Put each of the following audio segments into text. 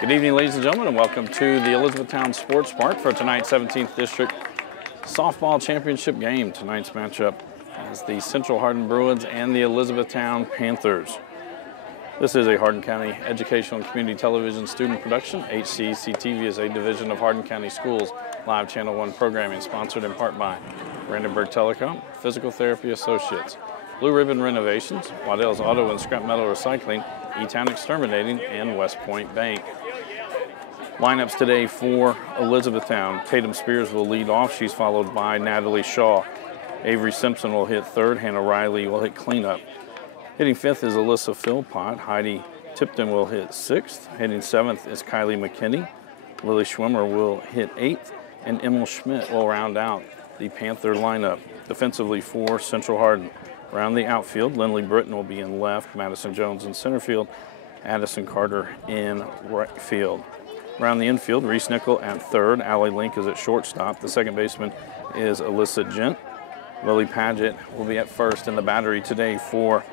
Good evening, ladies and gentlemen, and welcome to the Elizabethtown Sports Park for tonight's 17th District Softball Championship game. Tonight's matchup is the Central Hardin Bruins and the Elizabethtown Panthers. This is a Hardin County Educational and Community Television student production. HCEC-TV is a division of Hardin County Schools live Channel 1 programming, sponsored in part by Brandenburg Telecom, Physical Therapy Associates, Blue Ribbon Renovations, Waddell's Auto and Scrap Metal Recycling, E-Town Exterminating, and West Point Bank. Lineups today for Elizabethtown. Tatum Spears will lead off. She's followed by Natalie Shaw. Avery Simpson will hit third. Hannah Riley will hit cleanup. Hitting fifth is Alyssa Philpott. Heidi Tipton will hit sixth. Hitting seventh is Kylie McKinney. Lily Schwimmer will hit eighth. And Emil Schmidt will round out the Panther lineup. Defensively for Central Hardin. Around the outfield, Lindley Britton will be in left. Madison Jones in center field. Addison Carter in right field. Around the infield, Reese Nickel at third. Allie Link is at shortstop. The second baseman is Alyssa Gent. Lily Paget will be at first in the battery today for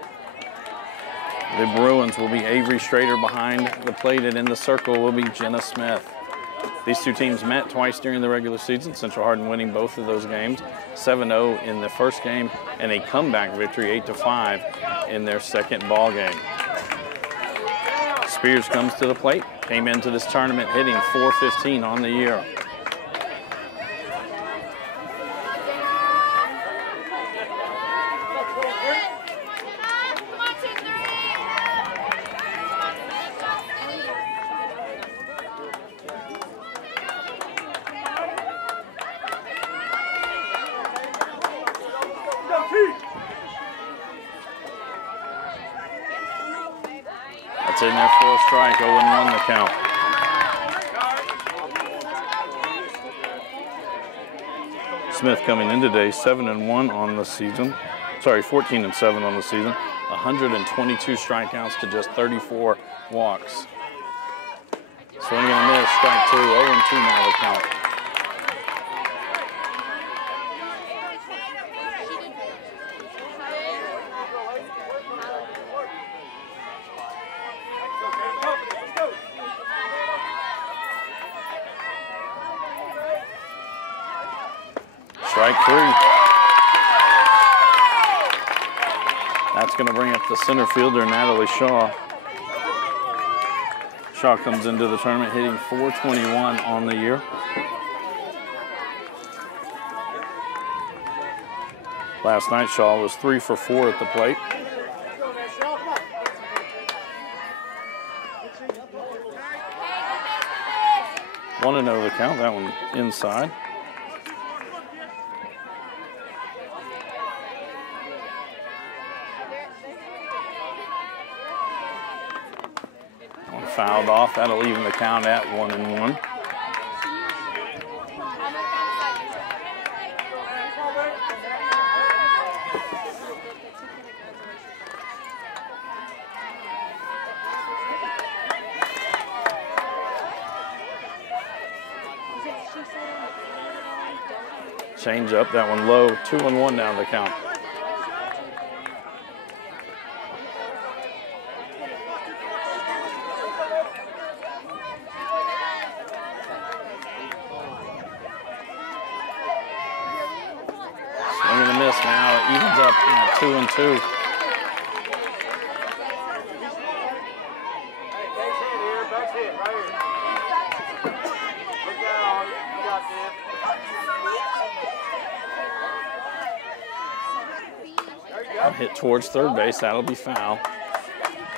the Bruins will be Avery Strader behind the plate, and in the circle will be Jenna Smith. These two teams met twice during the regular season. Central Hardin winning both of those games, 7-0 in the first game, and a comeback victory, 8-5 in their second ball game. Spears comes to the plate. Came into this tournament hitting .415 on the year. That's in there for a strike, 0-1 the count. Smith coming in today, 7-1 on the season. Sorry, 14-7 on the season. 122 strikeouts to just 34 walks. Swinging and a miss, strike two, 0-2 now the count. Strike three. That's going to bring up the center fielder, Natalie Shaw. Shaw comes into the tournament hitting .421 on the year. Last night, Shaw was 3 for 4 at the plate. One and over the count, that one inside. Fouled off. That'll even the count at 1-1. Change up, that one low, 2-1 down the count. Now it evens up at 2-2. Hit towards third base, that'll be foul.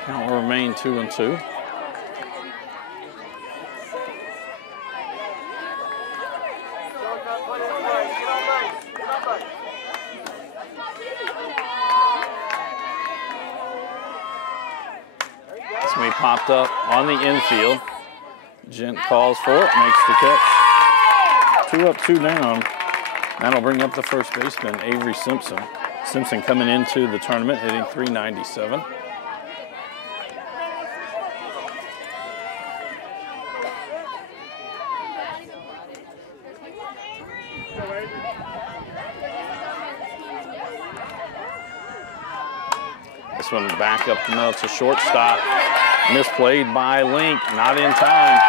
Count will remain 2-2. We popped up on the infield. Gent calls for it, makes the catch. 2 up, 2 down. That'll bring up the first baseman, Avery Simpson. Simpson coming into the tournament hitting .397. This one back up the middle to shortstop. Misplayed by Link, not in time.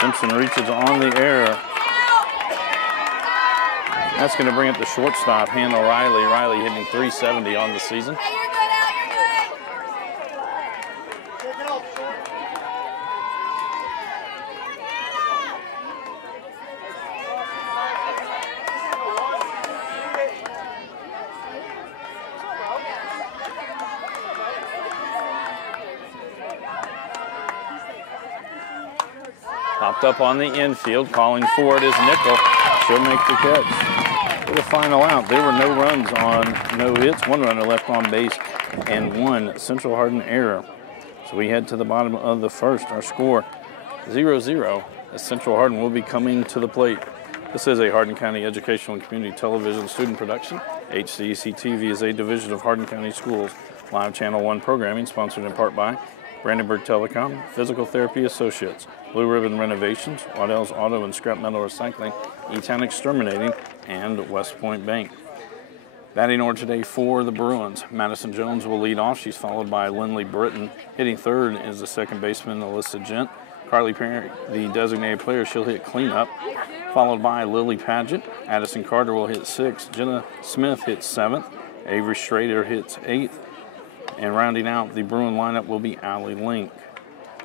Simpson reaches on the air. That's going to bring up the shortstop, Hannah Riley. Riley hitting .370 on the season. Popped up on the infield, calling for it is Nickel. She'll make the catch. For the final out, there were no runs on no hits, one runner left on base, and one Central Hardin error. So we head to the bottom of the first. Our score 0-0 as Central Hardin will be coming to the plate. This is a Hardin County Educational and Community Television student production. HCEC-TV is a division of Hardin County Schools live Channel 1 programming, sponsored in part by Brandenburg Telecom, Physical Therapy Associates, Blue Ribbon Renovations, Waddell's Auto and Scrap Metal Recycling, E-Town Exterminating, and West Point Bank. Batting order today for the Bruins. Madison Jones will lead off. She's followed by Lindley Britton. Hitting third is the second baseman, Alyssa Gent. Carly Perry, the designated player, she'll hit cleanup. Followed by Lily Paget. Addison Carter will hit sixth. Jenna Smith hits seventh. Avery Schrader hits eighth. And rounding out the Bruin lineup will be Allie Link.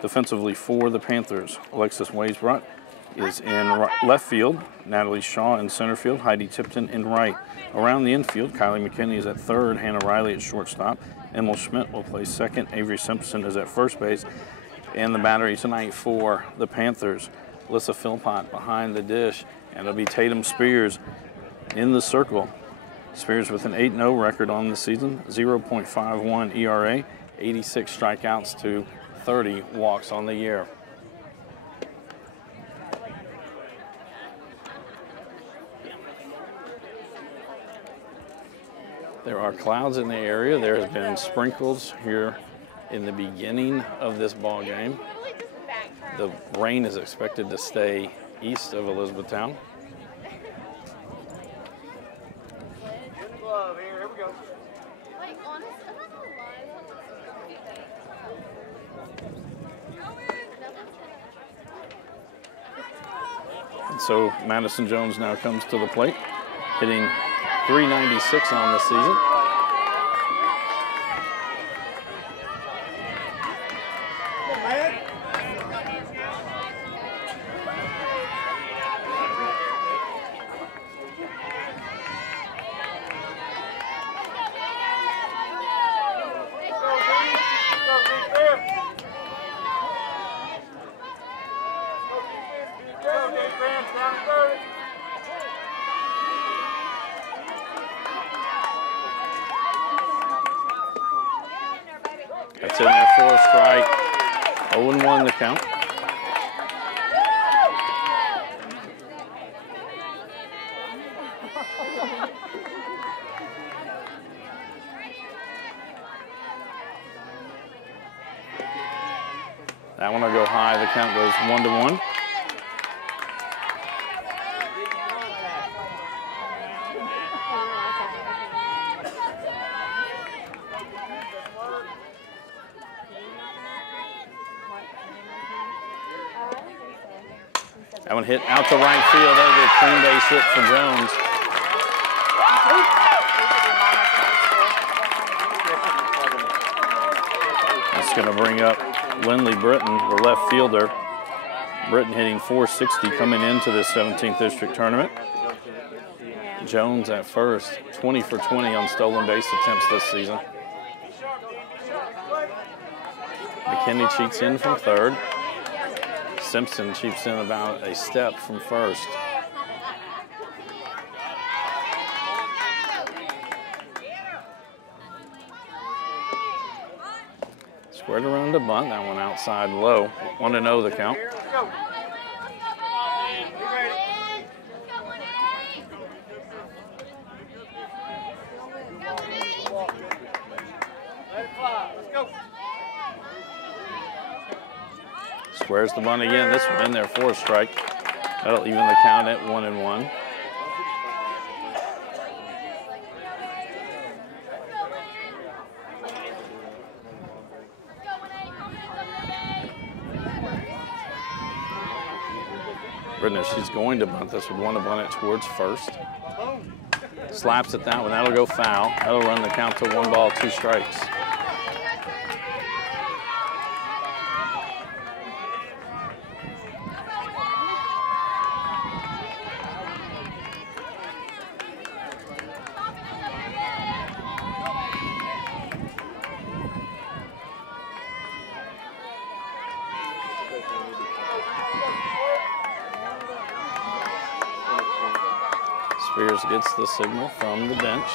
Defensively for the Panthers, Alexis Waysbrot is in left field, Natalie Shaw in center field, Heidi Tipton in right. Around the infield, Kylie McKinney is at third, Hannah Riley at shortstop, Emil Schmidt will play second, Avery Simpson is at first base. And the battery tonight for the Panthers, Alyssa Philpott behind the dish, and it'll be Tatum Spears in the circle. Spears with an 8-0 record on the season, 0.51 ERA, 86 strikeouts to 30 walks on the year. There are clouds in the area. There has been sprinkles here in the beginning of this ball game. The rain is expected to stay east of Elizabethtown. And so Madison Jones now comes to the plate, hitting .396 on the season. That's in there for a strike. 0-1 the count. That one will go high. The count goes 1-1. That one hit out to right field. That'll be a clean base hit for Jones. That's going to bring up Lindley Britton, the left fielder. Britton hitting .460 coming into this 17th district tournament. Jones at first, 20 for 20 on stolen base attempts this season. McKinney cheats in from third. Simpson cheats in about a step from first. Squared around the bunt, that one outside low. 1-0 the count. Squares the bunt again. This one in there for a strike. That'll even the count at 1-1. Britner, she's going to bunt this, would want to bunt it towards first. Slaps at that one, that'll go foul. That'll run the count to 1 ball, 2 strikes. Spears gets the signal from the bench.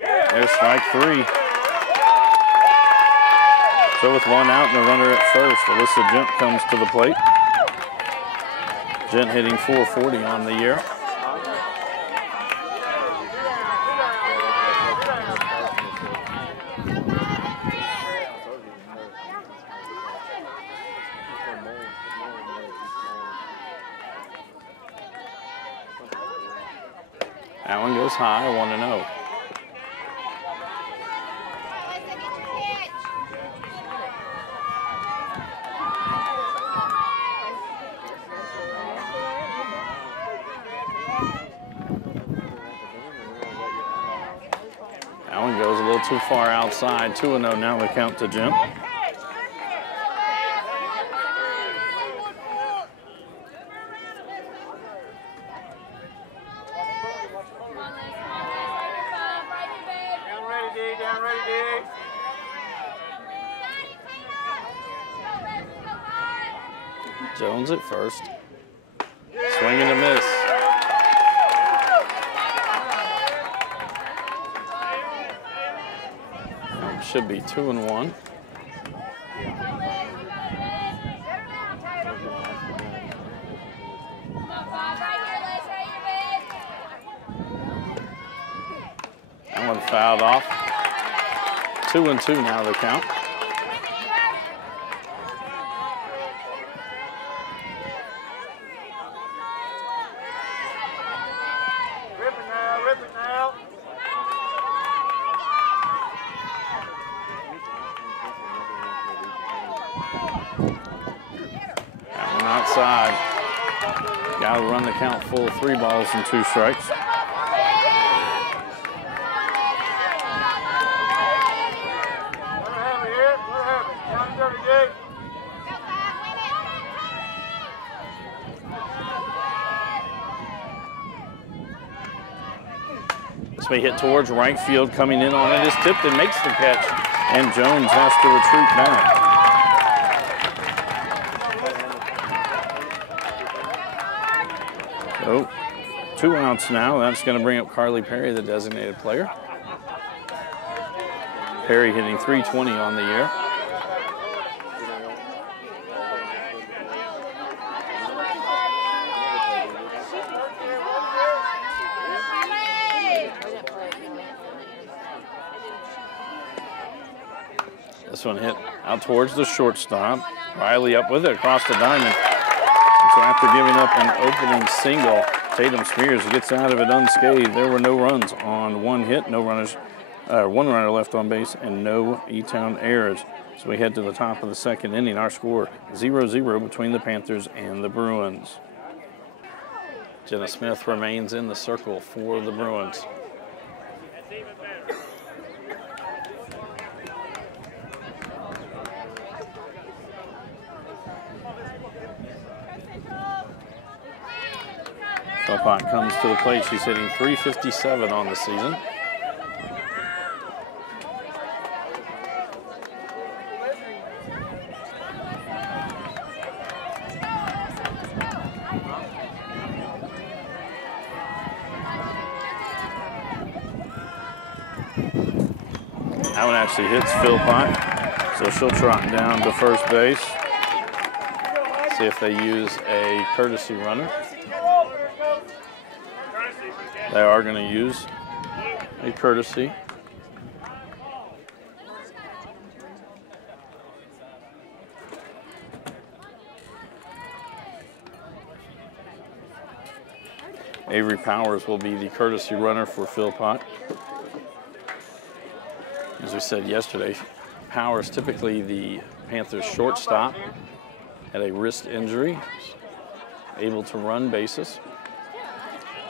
There's strike 3. So with 1 out and a runner at first, Alyssa Gent comes to the plate. Gent hitting .440 on the year. That one goes high, 1-0. That one goes a little too far outside, 2-0 now the count to Jim. Jones at first. Swing and a miss. Should be 2-1. That one fouled off. 2-2 now the count. Outside. Got to run the count full, 3 balls and 2 strikes. This may hit towards right field. Coming in on it is Tipton, makes the catch, and Jones has to retreat back. So, 2 outs now. That's going to bring up Carly Perry, the designated player. Perry hitting .320 on the year. This one hit out towards the shortstop. Riley up with it across the diamond. So after giving up an opening single, Tatum Spears gets out of it unscathed. There were no runs on 1 hit, no runners, 1 runner left on base, and no E-Town errors. So we head to the top of the 2nd inning. Our score 0-0 between the Panthers and the Bruins. Jenna Smith remains in the circle for the Bruins. Philpott comes to the plate. She's hitting .357 on the season. That one actually hits Philpott, so she'll trot down to first base. See if they use a courtesy runner. They are going to use a courtesy. Avery Powers will be the courtesy runner for Philpott. As we said yesterday, Powers typically the Panthers shortstop. had a wrist injury, able to run bases.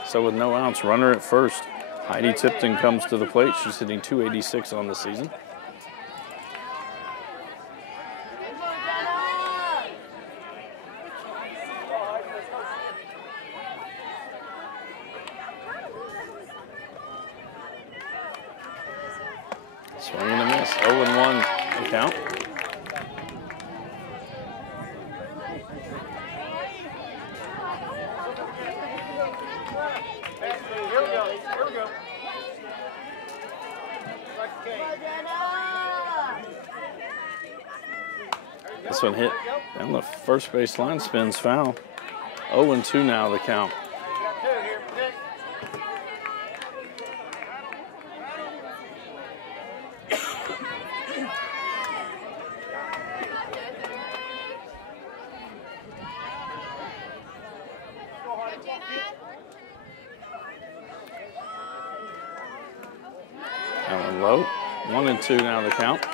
So with no outs, runner at first. Heidi Tipton comes to the plate. She's hitting .286 on the season. Swing and a miss. 0-1 the count. This one hit down the first base line, spins foul. 0-2 now the count. That one low. 1-2 now the count.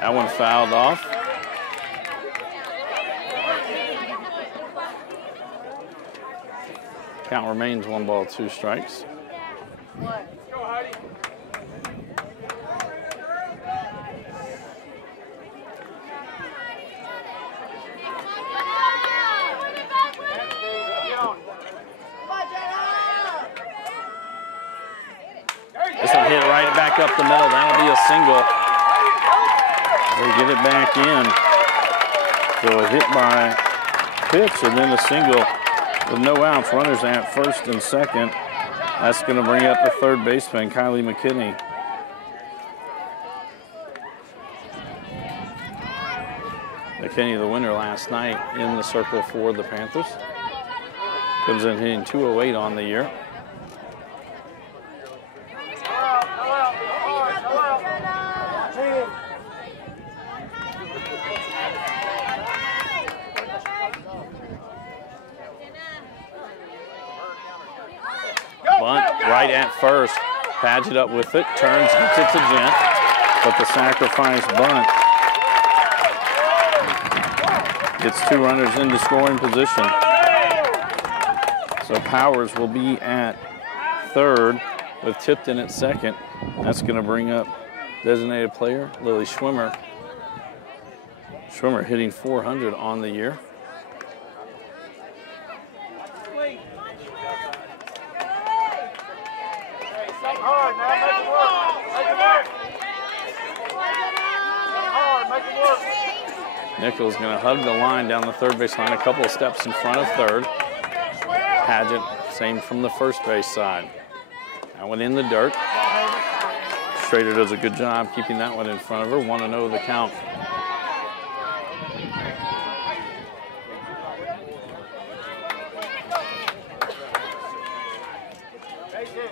That one fouled off. Count remains 1 ball, 2 strikes. This one hit right back up the middle. That'll be a single. They get it back in. So a hit by pitch and then a single with no outs. Runners at first and second. That's going to bring up the third baseman, Kylie McKinney. McKinney, the winner last night in the circle for the Panthers. Comes in hitting .208 on the year. Bunt right at first. Paget up with it, turns, gets it to Gent, but the sacrifice bunt gets 2 runners into scoring position. So Powers will be at third with Tipton at second. That's going to bring up designated player Lily Schwimmer. Schwimmer hitting .400 on the year. Nichols going to hug the line down the third base line, a couple of steps in front of third. Paget, same from the first base side. That one in the dirt. Schrader does a good job keeping that one in front of her. 1-0 the count.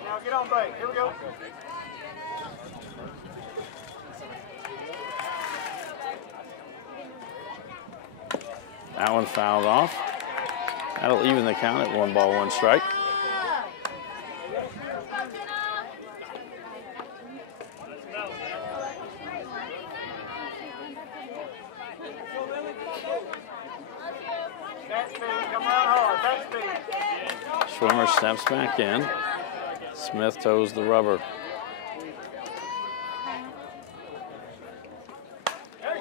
Now get on base. Here we go. That one fouled off. That'll even the count at 1 ball, 1 strike. Schwimmer steps back in. Smith toes the rubber.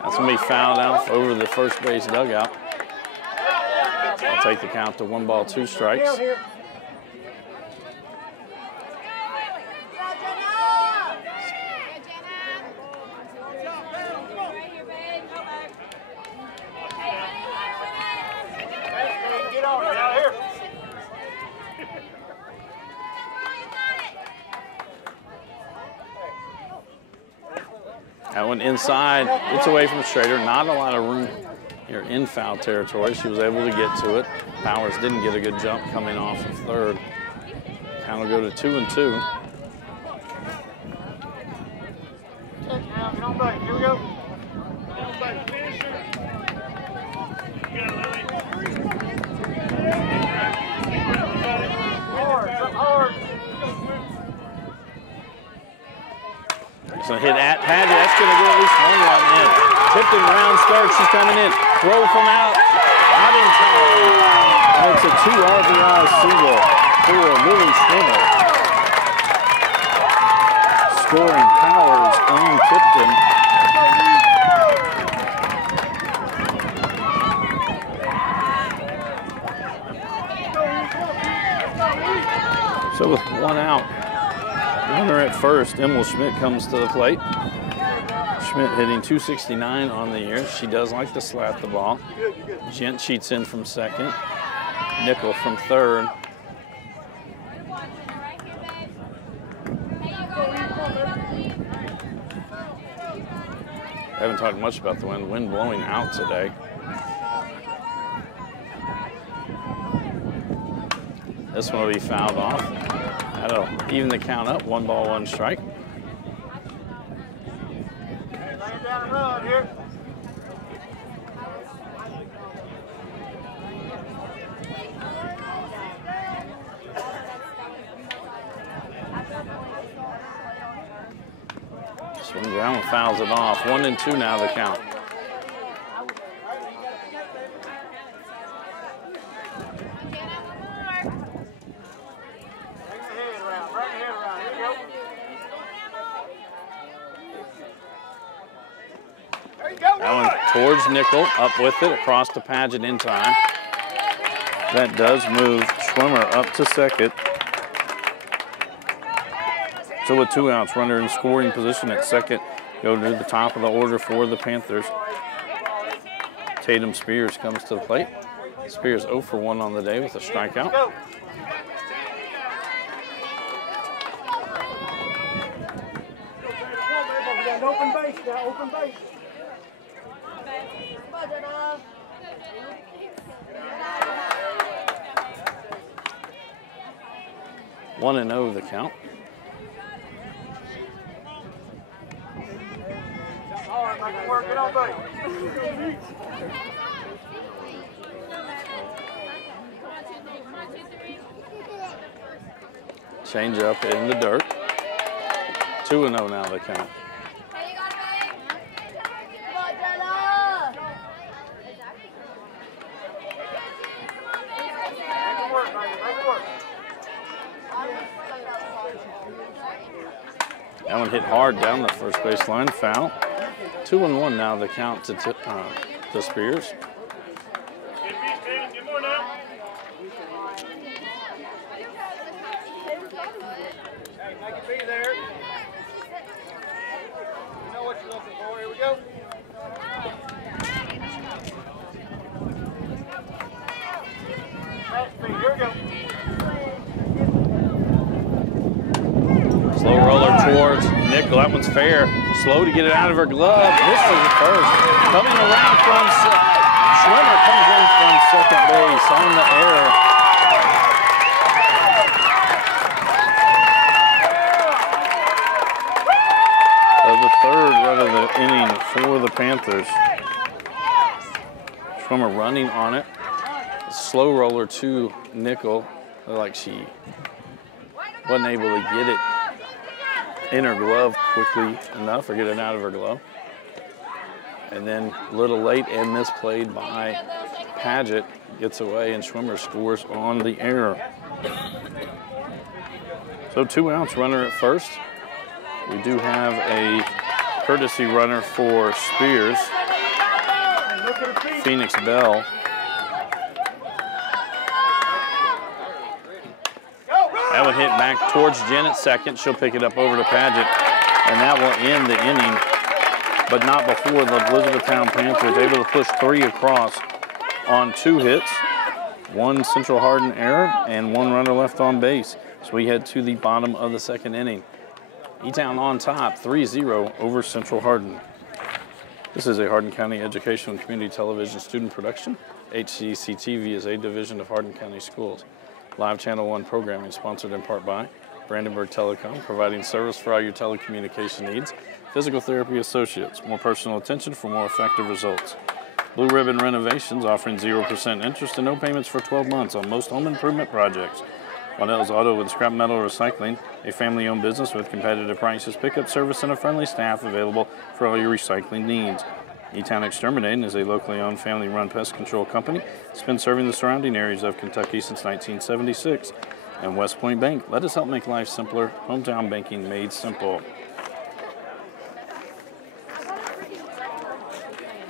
That's going to be fouled out over the first base dugout. I'll take the count to 1 ball, 2 strikes. That one inside, it's away from Schrader. Not a lot of room here in foul territory. She was able to get to it. Powers didn't get a good jump coming off of third. Count will go to 2-2. Here we go. one in. Tipton round start, she's coming in. Throw from out in time. And it's a 2 RBI single for Lily Schwimmer. Scoring Powers and Tipton. So with 1 out, runner at first, Emil Schmidt comes to the plate. Schmidt hitting 269 on the year. She does like to slat the ball. Gent cheats in from second. Nickel from third. I haven't talked much about the wind. Wind blowing out today. This one will be fouled off. That'll even the count up. 1 ball, 1 strike. Lay down and run here. Swings down and fouls it off. 1 and 2 now the count. That one towards Nickel, up with it, across to Paget in time. That does move Schwimmer up to second. So with 2 outs, runner in scoring position at second. Go to the top of the order for the Panthers. Tatum Spears comes to the plate. Spears 0 for 1 on the day with a strikeout. Open base now, open base. 1 and 0 the count. All right, make it work. Get on base. Change up in the dirt. 2 and 0 now the count. That one hit hard down the first baseline, foul. 2 and 1 now the count to Spears. Hey, make it be there. You know what you're looking for. Here we go. Fast speed. Here we go. Slow roller towards Nickel. That one's fair. Slow to get it out of her glove. Misses it first. Coming around from Schwimmer comes in from second base on the error. So the third run of the inning for the Panthers. Schwimmer running on it. Slow roller to Nickel. Like she wasn't able to get it in her glove quickly enough or get it out of her glove. And then a little late and misplayed by Paget, gets away and Schwimmer scores on the error. So 2 outs, runner at first. We do have a courtesy runner for Spears, Phoenix Bell. That would hit back towards Jen at second. She'll pick it up over to Paget, and that will end the inning, but not before the Elizabethtown Panthers able to push 3 across on 2 hits, 1 Central Hardin error, and 1 runner left on base. So we head to the bottom of the second inning. E-Town on top, 3-0 over Central Hardin. This is a Hardin County Educational and Community Television student production. HCEC-TV is a division of Hardin County Schools. Live Channel 1 programming sponsored in part by Brandenburg Telecom, providing service for all your telecommunication needs. Physical Therapy Associates, more personal attention for more effective results. Blue Ribbon Renovations, offering 0% interest and no payments for 12 months on most home improvement projects. Waddell's Auto with Scrap Metal Recycling, a family-owned business with competitive prices, pickup service, and a friendly staff available for all your recycling needs. E-Town Exterminating is a locally owned, family-run pest control company that's been serving the surrounding areas of Kentucky since 1976. And West Point Bank, let us help make life simpler. Hometown banking made simple.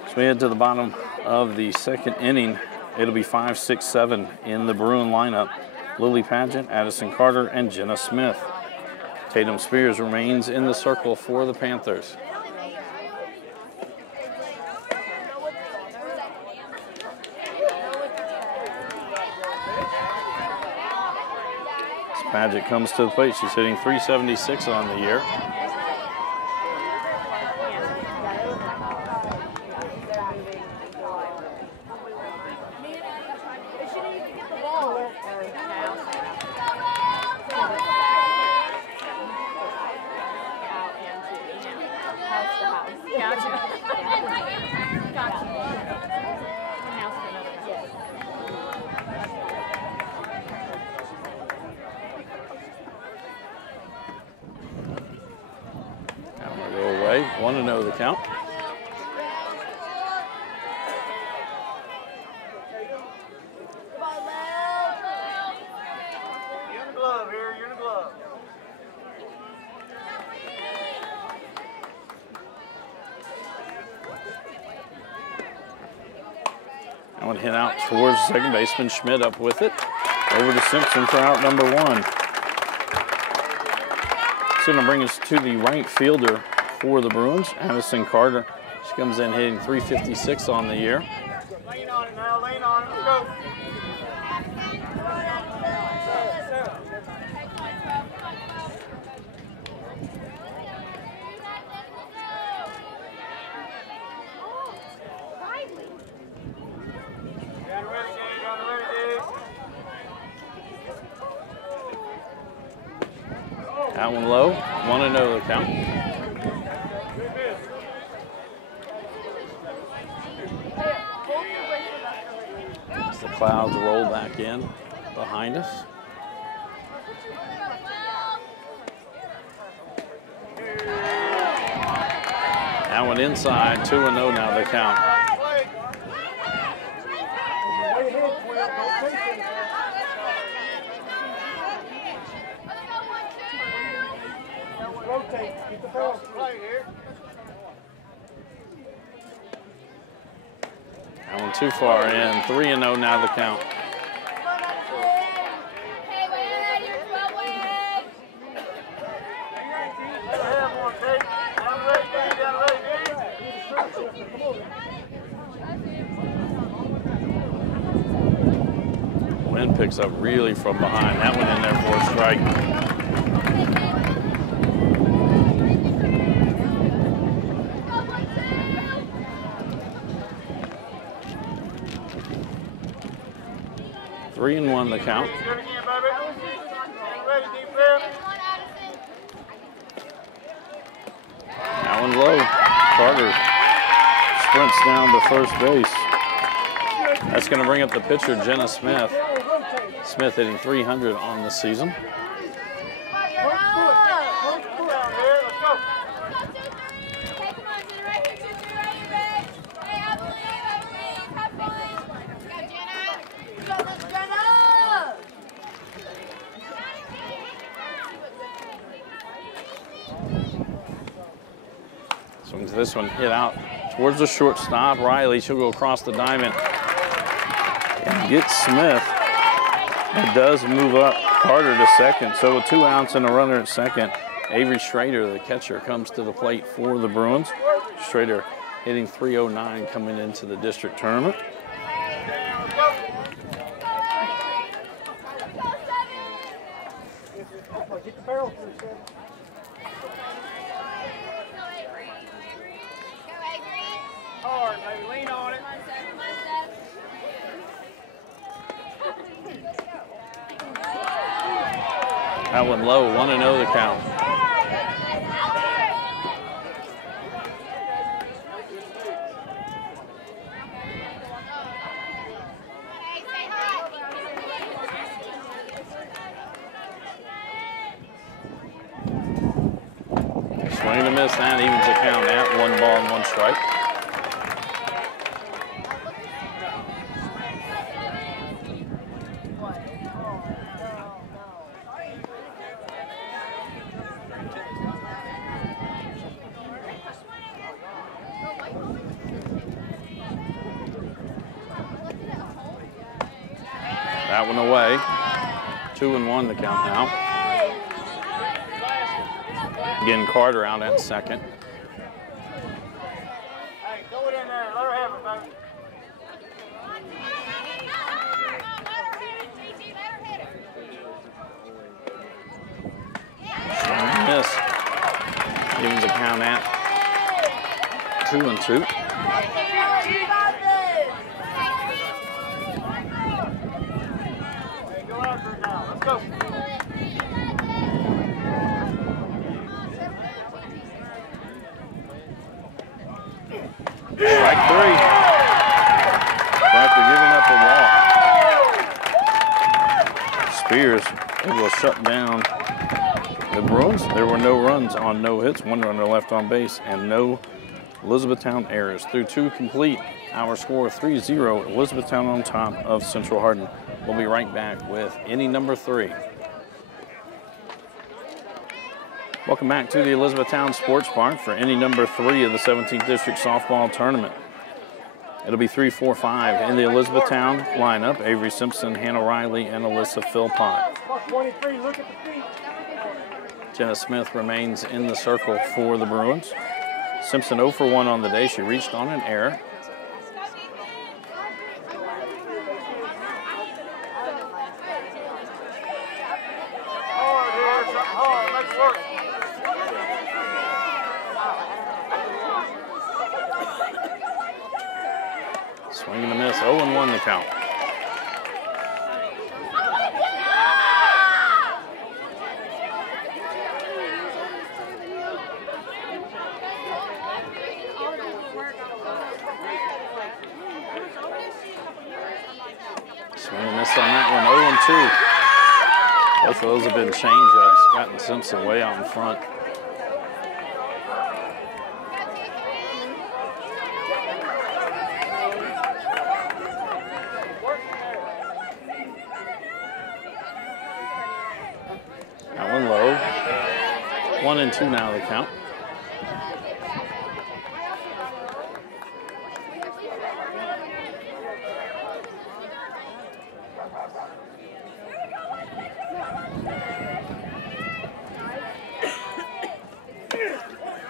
So we head to the bottom of the second inning. It'll be 5, 6, 7 in the Bruin lineup. Lily Pageant, Addison Carter, and Jenna Smith. Tatum Spears remains in the circle for the Panthers. Pageant comes to the plate. She's hitting .376 on the year. Want to know the count. You're in the glove here. You're in the glove. I want to hit out towards second baseman. Schmidt up with it. Over to Simpson for out number 1. It's going to bring us to the right fielder for the Bruins, Addison Carter. She comes in hitting .356 on the year. Lean on it now, lean on it. Let's go. That one low. Want to know the count. As the clouds roll back in behind us. That one inside, 2-0 now the count. Rotate. Get the ball play here. That one too far in. 3-0 now the count. Wind picks up really from behind. That one in there for a strike. Three and 1 the count. That one low. Carter sprints down to first base. That's going to bring up the pitcher, Jenna Smith. Smith hitting .300 on the season. Swings this one, hit out towards the shortstop. Riley, she'll go across the diamond and get Smith. It does move up Carter to second. So with 2 outs and a runner at second, Avery Schrader, the catcher, comes to the plate for the Bruins. Schrader hitting .309 coming into the district tournament. Get the barrel through, sir. Hard, baby. Lean on it. That one low. 1-0 the count. miss that, evens the count at 1 ball and 1 strike. That one away. 2-1 the count now. Again, Carter out at second. Hey, throw it in there. Let her have it, baby. Miss. Evens the count at 2-2. Go after it now. Let's go. Strike 3. After giving up a walk. Spears able to shut down the Bruins. There were no runs on no hits, 1 runner left on base, and no Elizabethtown errors. Through 2 complete, our score 3-0, Elizabethtown on top of Central Hardin. We'll be right back with inning number 3. Welcome back to the Elizabethtown Sports Park for inning number 3 of the 17th District Softball Tournament. It'll be 3-4-5 in the Elizabethtown lineup. Avery Simpson, Hannah Riley, and Alyssa Philpott. 23, look at the feet. Jenna Smith remains in the circle for the Bruins. Simpson 0 for 1 on the day. She reached on an error. Hard here, something hard. Make it work. Swing and a miss, 0-1 the count. Swing and a miss on that one, 0-2. Both of those have been change-ups. Scott and Simpson way out in front. That one low. 1-2 now the count.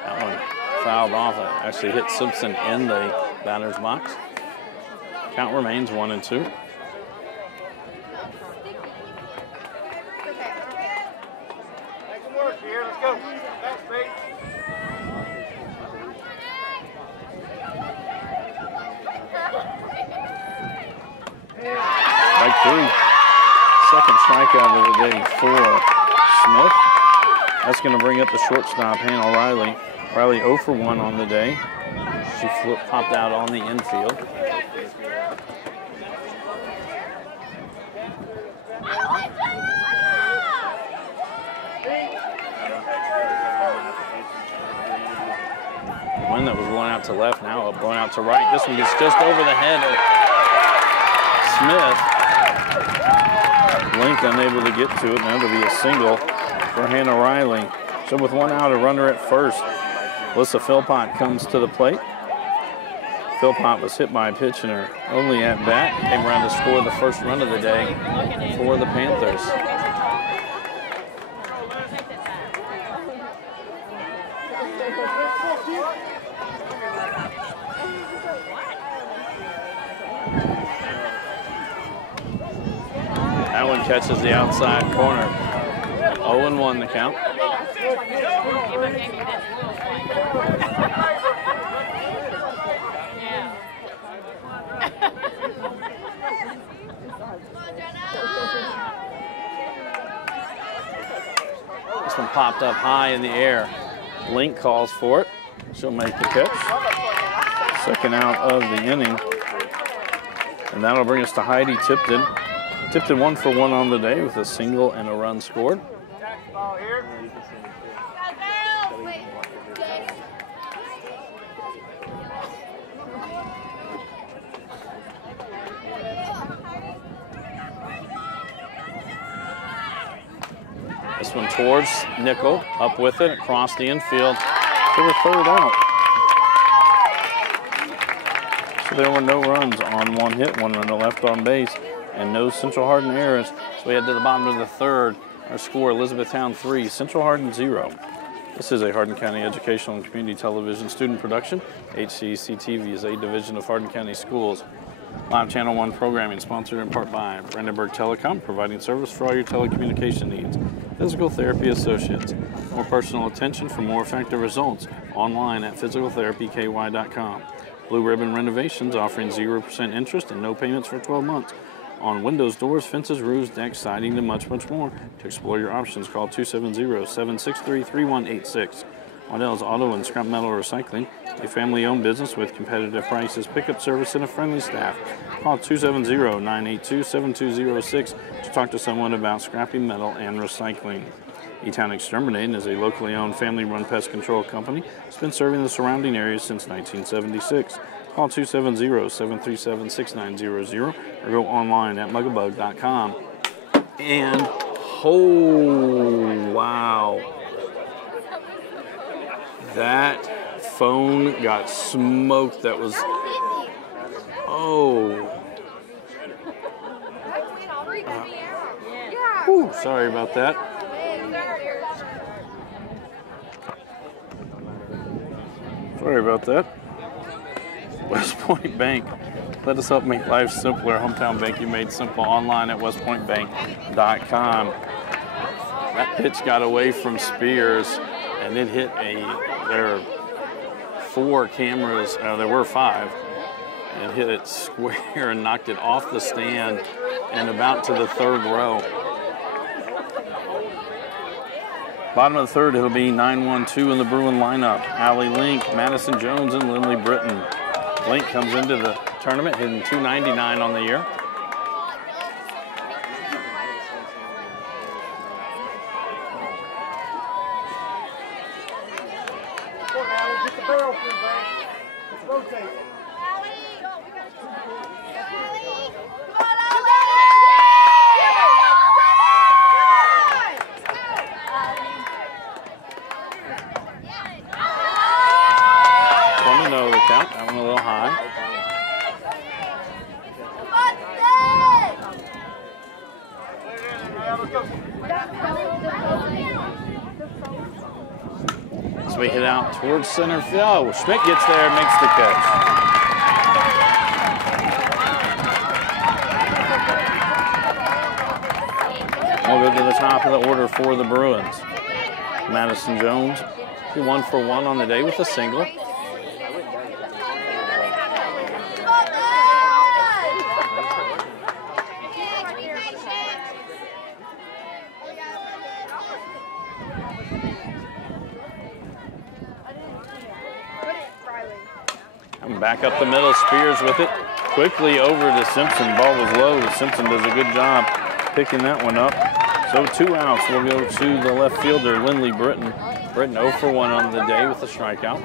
That one fouled off. It actually hit Simpson in the batter's box. Count remains 1-2. Here, let's go. That's big. Strike 3. Second strikeout of the day for Smith. That's going to bring up the shortstop, Hannah Riley. Riley 0 for 1 on the day. She popped out on the infield. One that was going out to left, now up going out to right. This one gets just over the head of Smith. Link unable to get to it. Now it'll be a single for Hannah Riley. So with 1 out, a runner at first. Alyssa Philpott comes to the plate. Philpott was hit by a pitch in her only at bat. Came around to score the first run of the day for the Panthers. That one catches the outside corner. 0-1 the count. This one popped up high in the air. Link calls for it. She'll make the catch. Second out of the inning. And that'll bring us to Heidi Tipton. Tipton 1 for 1 on the day with a single and a run scored. Ball here. This one towards Nickel, up with it, across the infield to the third out. So there were no runs on one hit, one runner left on base, and no Central Hardin errors. So we head to the bottom of the third. Our score, Elizabethtown 3, Central Hardin 0. This is a Hardin County Educational and Community Television student production. HCEC-TV is a division of Hardin County Schools. Live Channel 1 programming sponsored in part by Brandenburg Telecom, providing service for all your telecommunication needs. Physical Therapy Associates. More personal attention for more effective results. Online at physicaltherapyky.com. Blue Ribbon Renovations, offering 0% interest and no payments for 12 months. On windows, doors, fences, roofs, decks, siding, and much, much more. To explore your options, call 270-763-3186. Waddell's Auto and Scrap Metal Recycling, a family-owned business with competitive prices, pickup service, and a friendly staff. Call 270-982-7206 to talk to someone about scrapping metal and recycling. E-Town Exterminating is a locally owned family-run pest control company that's been serving the surrounding areas since 1976. Call 270-737-6900 or go online at mugabug.com. And, oh, wow. That phone got smoked. That was, whew, sorry about that. Sorry about that. West Point Bank. Let us help make life simpler. Hometown banking made simple, online at westpointbank.com. That pitch got away from Spears and it hit there are 4 cameras, there were 5, and hit it square and knocked it off the stand and about to the third row. Bottom of the third, it'll be 9-1-2 in the Bruin lineup. Allie Link, Madison Jones, and Lindley Britton. Link comes into the tournament hitting .299 on the year. As we hit out towards center field, oh, Schmidt gets there and makes the catch. We'll go to the top of the order for the Bruins. Madison Jones, 1 for 1 on the day with a single. Back up the middle, Spears with it. Quickly over to Simpson. Ball was low. Simpson does a good job picking that one up. So 2 outs. We'll go to the left fielder, Lindley Britton. Britton 0 for 1 on the day with a strikeout.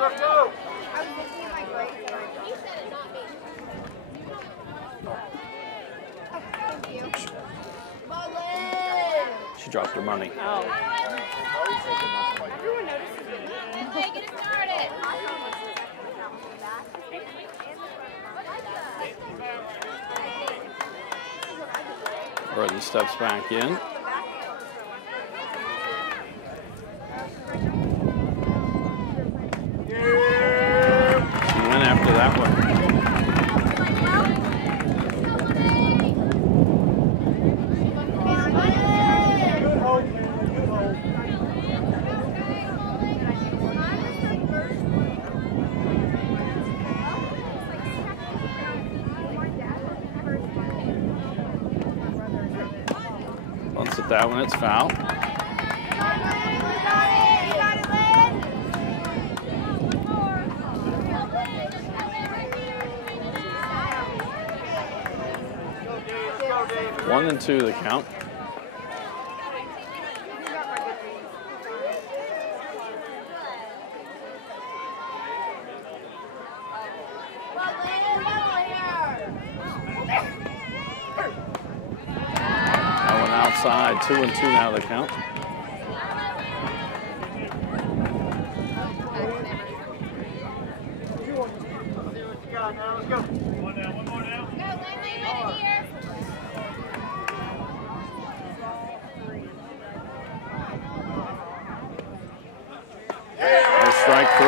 Let's go. She dropped her money. Oh. Everyone notices it. Hey, get it started. Britton steps back in. She went after that one. Once at that one, it's foul. One and 2 the count. outside, 2-2 now the count. Let's go. One more now. Go, Lane, here. That's strike 3.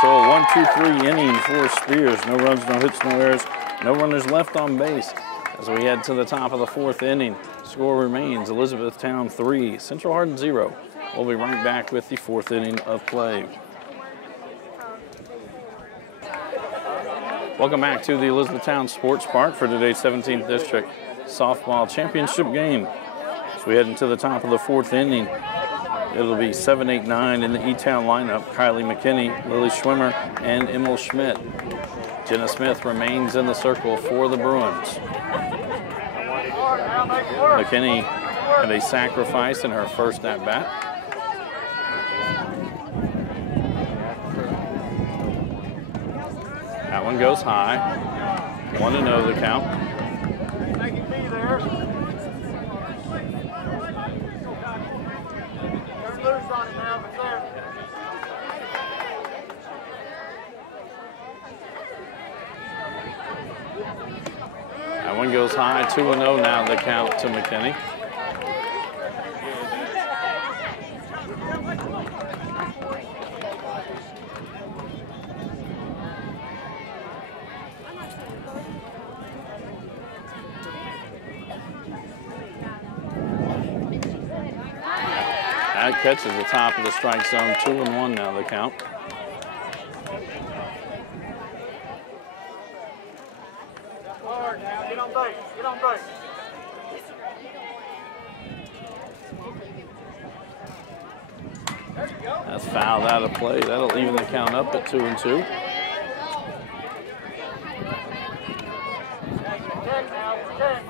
So a 1-2-3 inning for Spears. No runs, no hits, no errors. No runners left on base as we head to the top of the 4th inning. Score remains Elizabethtown 3, Central Hardin 0. We'll be right back with the 4th inning of play. Welcome back to the Elizabethtown Sports Park for today's 17th District Softball Championship game. As we head into the top of the 4th inning, it'll be 7-8-9 in the E-Town lineup. Kylie McKinney, Lily Schwimmer, and Emil Schmidt. Jenna Smith remains in the circle for the Bruins. McKinney had a sacrifice in her first at-bat. That one goes high. 1-0 the count. Make it be there. They're loose on it now, but there. That one goes high. 2-0 now the count to McKinney. That catches the top of the strike zone. 2-1 now the count. Hard now. Get on base. Get on base. That's fouled out of play. That'll even the count up at 2-2. Check now. Check.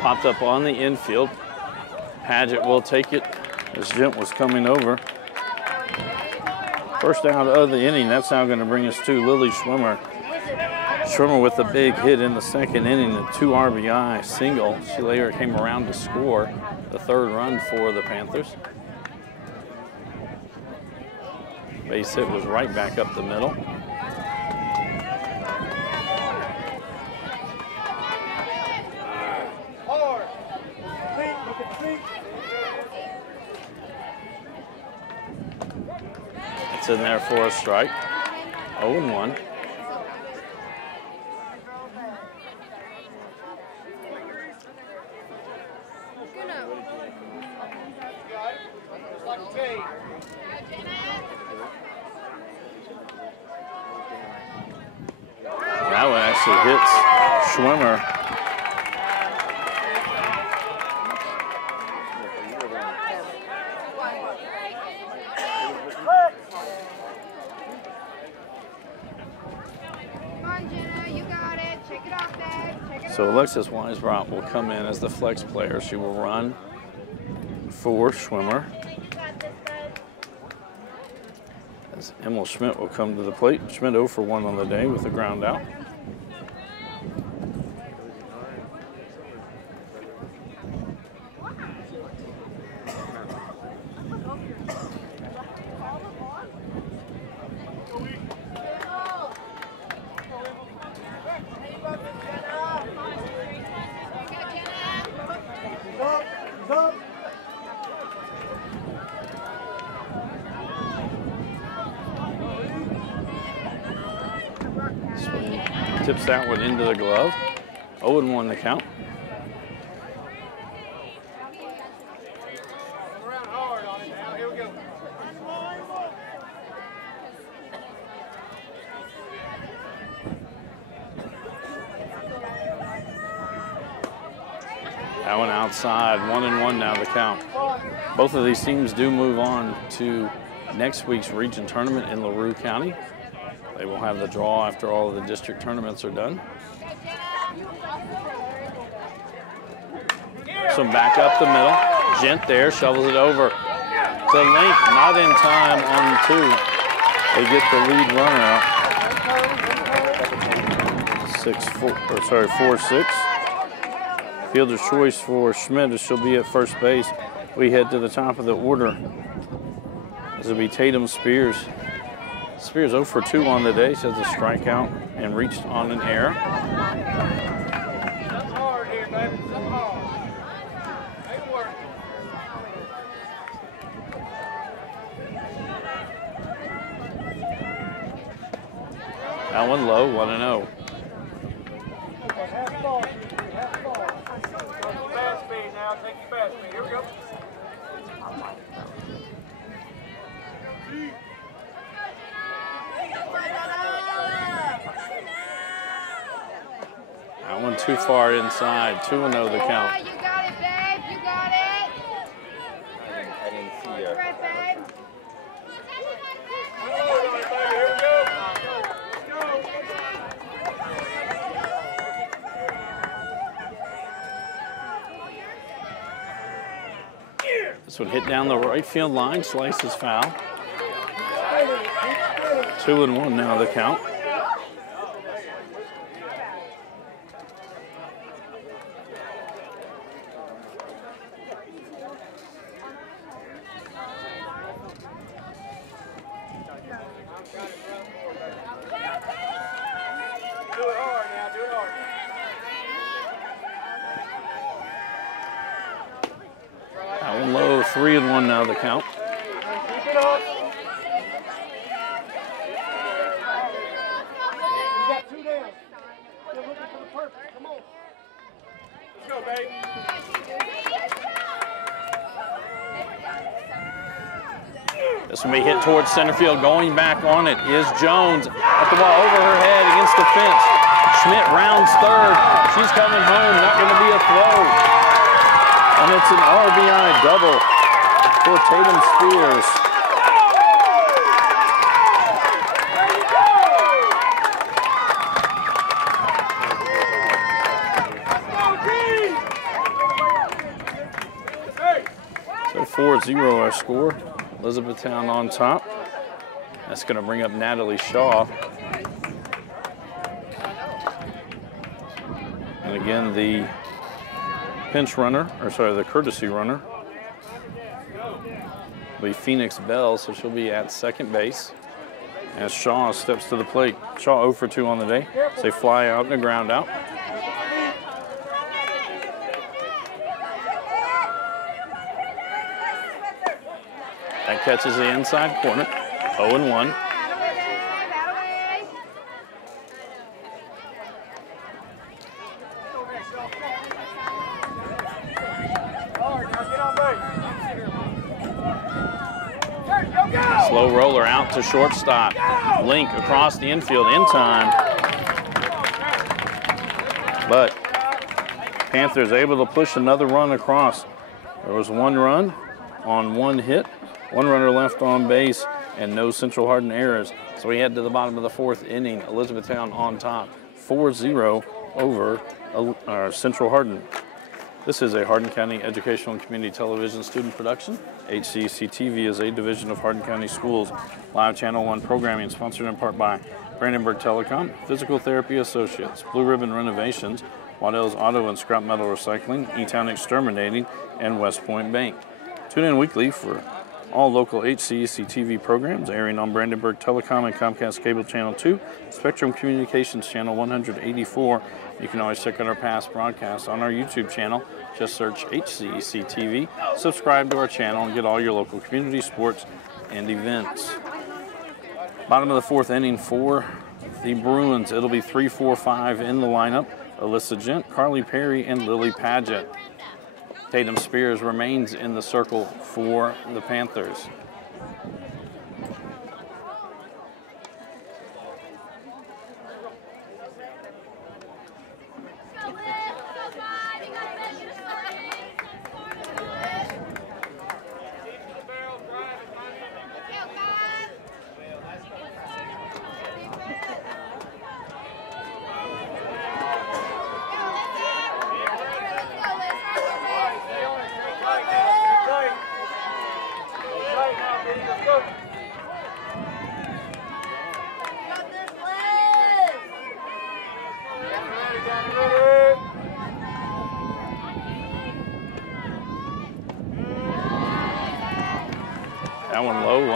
Popped up on the infield. Padgett will take it as Gent was coming over. First out of the inning. That's now going to bring us to Lily Schwimmer. Schwimmer with a big hit in the 2nd inning, a 2 RBI single. She later came around to score the 3rd run for the Panthers. Base hit was right back up the middle. It's in there for a strike. 0-1. That one actually hits Schwimmer. So Alexis Weisbrot will come in as the flex player. She will run for Schwimmer. As Emil Schmidt will come to the plate. Schmidt 0 for 1 on the day with a ground out. Tips that one into the glove. 0-1 the count. Around hard on it now. Here we go. That one outside. 1-1 now the count. Both of these teams do move on to next week's region tournament in LaRue County. They will have the draw after all of the district tournaments are done. Pops them back up the middle. Gent there, shovels it over to Link. Not in time on 2. They get the lead runner out. 4-6. Fielder's choice for Schmidt as she'll be at first base. We head to the top of the order. This will be Tatum Spears. Spears 0 for 2 on the day. She has a strikeout and reached on an error. That one low, 1-0. Fast speed now, take your fast speed. Here we go. That one too far inside. 2-0 the count. You got it, babe. You got it. I didn't see her. Right, babe. This one hit down the right field line. Slices foul. 2-1 now the count. That one low, 3-1 now the count. Keep it up. You got 2 down. Still looking for the perfect. Come on. Let's go, baby. This one be hit towards center field. Going back on it is Jones. At the ball over her head against the fence. Schmidt rounds third. She's coming home. Not going to be a throw. And it's an RBI double for Tatum Spears. So 4-0 our score. Elizabethtown on top. That's going to bring up Natalie Shaw. And again, the pinch runner, or sorry, the courtesy runner will be Phoenix Bell, so she'll be at second base as Shaw steps to the plate. Shaw 0 for 2 on the day. So they fly out and a ground out. That catches the inside corner. 0-1. Slow roller out to shortstop. Link across the infield in time. But Panthers able to push another run across. There was 1 run on 1 hit, 1 runner left on base, and no Central Hardin errors. So we head to the bottom of the 4th inning. Elizabethtown on top, 4-0 over Central Hardin. This is a Hardin County Educational and Community Television student production. HCEC-TV is a division of Hardin County Schools. Live Channel 1 programming sponsored in part by Brandenburg Telecom, Physical Therapy Associates, Blue Ribbon Renovations, Waddell's Auto and Scrap Metal Recycling, E-Town Exterminating, and West Point Bank. Tune in weekly for all local HCEC-TV programs airing on Brandenburg Telecom and Comcast Cable Channel 2, Spectrum Communications Channel 184. You can always check out our past broadcasts on our YouTube channel. Just search HCEC-TV, subscribe to our channel, and get all your local community sports and events. Bottom of the 4th inning for the Bruins. It'll be 3-4-5 in the lineup. Alyssa Gent, Carly Perry, and Lily Paget. Tatum Spears remains in the circle for the Panthers.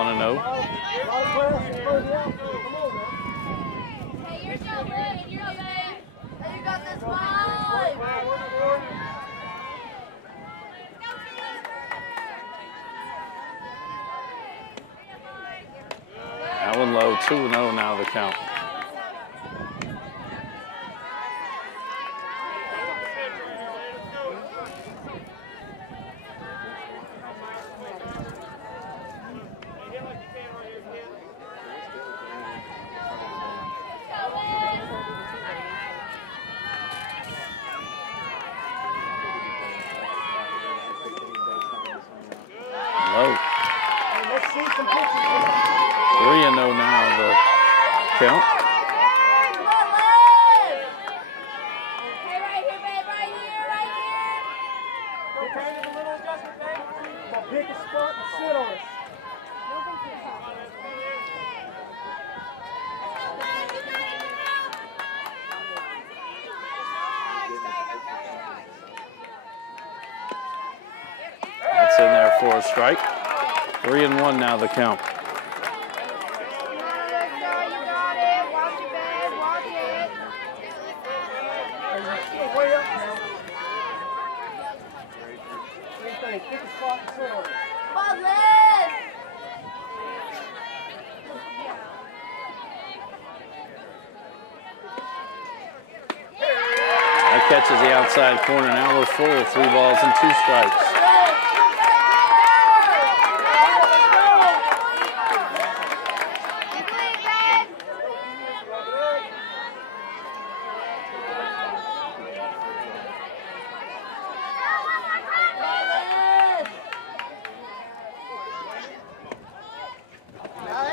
1-0. Hey, you're so good. You're good. You got this one. That one low, 2-0 now the count. Low. 3-0 now the count. Pick a spot and sit on it. That's in there for a strike. 3-1 now the count. Way up now. Same thing. Pick a spot and sit on it. That catches the outside corner. Now we're full. 3 balls and 2 strikes.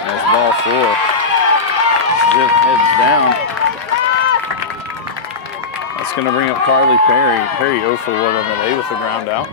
There's ball 4. Just heads down. That's going to bring up Carly Perry. Perry 0 for 1 on the day with the ground out.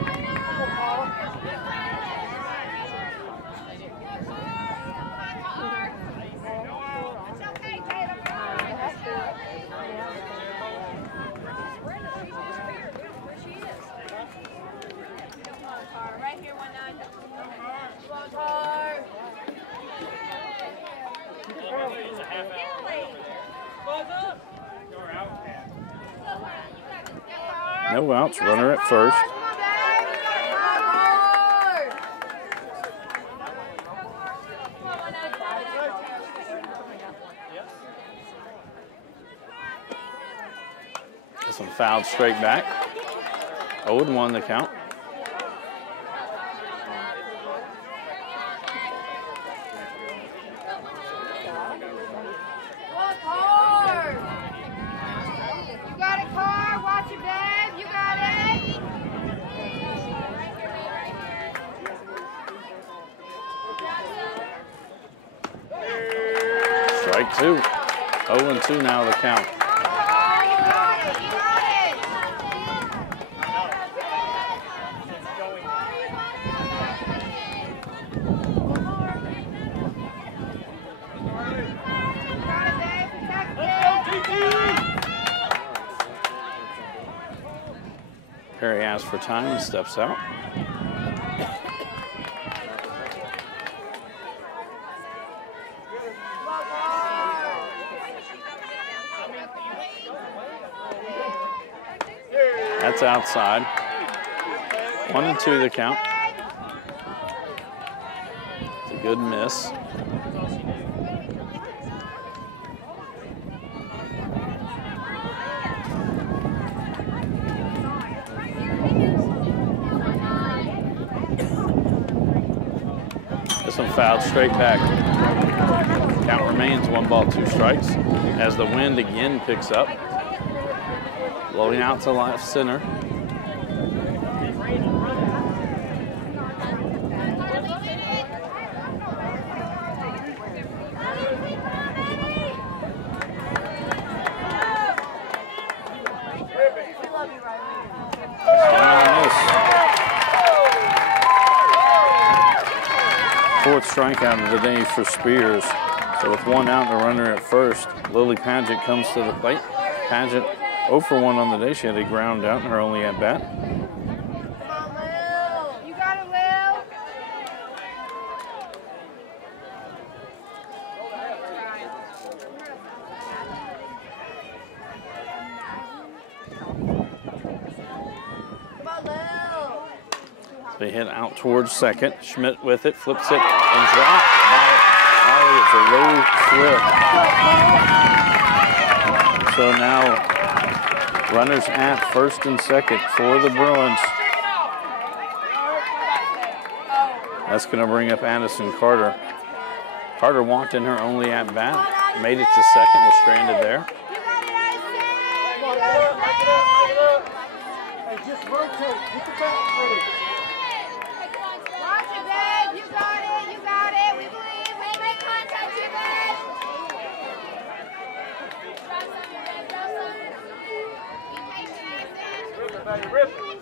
No outs, runner at first. Get some fouled straight back. 0-1 the count. You got it, Car. Watch it, babe. You got it. Strike 2. 0-2 now the count. Perry asks for time and steps out. That's outside. 1-2 the count. It's a good miss. This one fouled straight back. Count remains 1 ball, 2 strikes as the wind again picks up. Blowing out to left center. Fourth strikeout of the day for Spears. So with 1 out and a runner at first, Lily Paget comes to the plate. Paget 0 for 1 on the day. She had a ground out in her only at bat. You got it, Will. They hit out towards second. Schmidt with it, flips it, and dropped by Holly. It's a low flip. So now runners at first and second for the Bruins. That's going to bring up Addison Carter. Carter walked in her only at bat, made it to second, was stranded there. Hey, just rotate. Get the bat ready. Watch it, babe. You got it. You got it. We believe. We make contact, you guys. Rip it.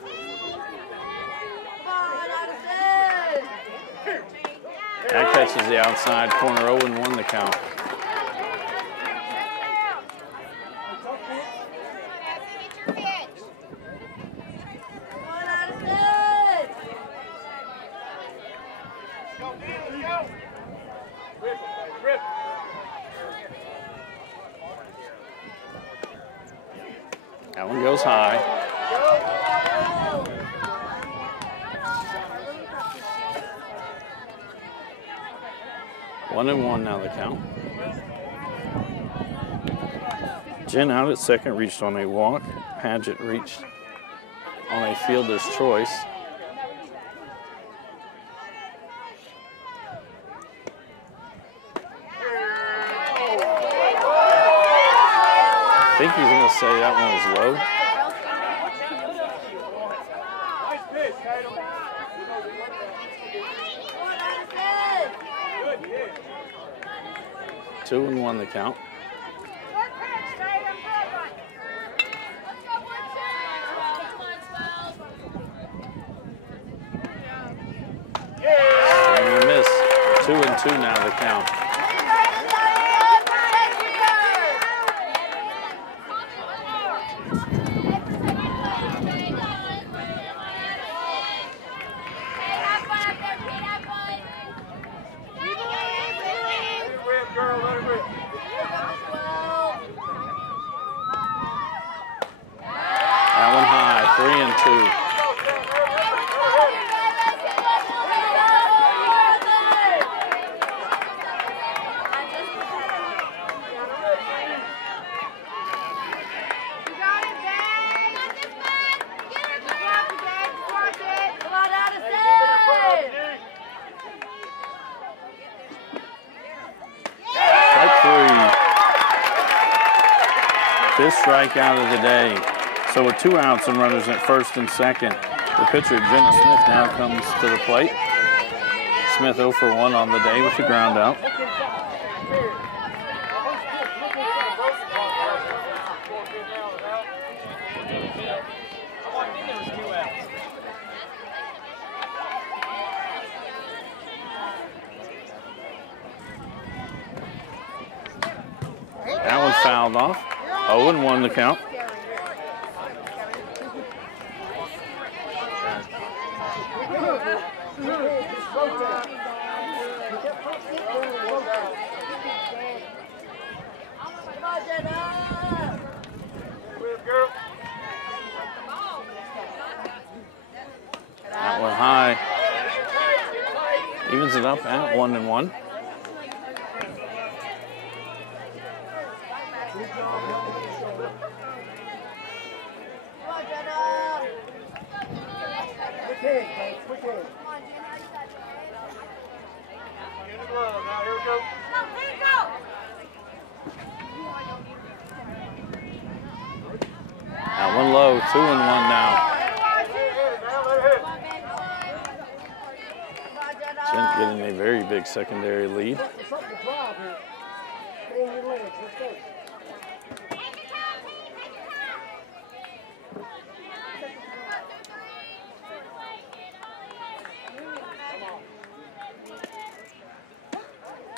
That catches the outside corner, 0-1 the count. That one goes high. One and one now the count. Jen out at second, reached on a walk. Padgett reached on a fielder's choice. I think he's going to say that one was low. Nice pitch, Tatum. 2-1 the count. And a miss. 2-2 now the count. That one high, 3-2. Fifth strikeout of the day. So with 2 outs and runners at first and second, the pitcher, Jenna Smith, now comes to the plate. Smith 0 for 1 on the day with the ground out. That one's fouled off. 0-1 the count. That one high. Evens it up at 1-1. That one low, 2-1 now. Gent getting a very big secondary lead.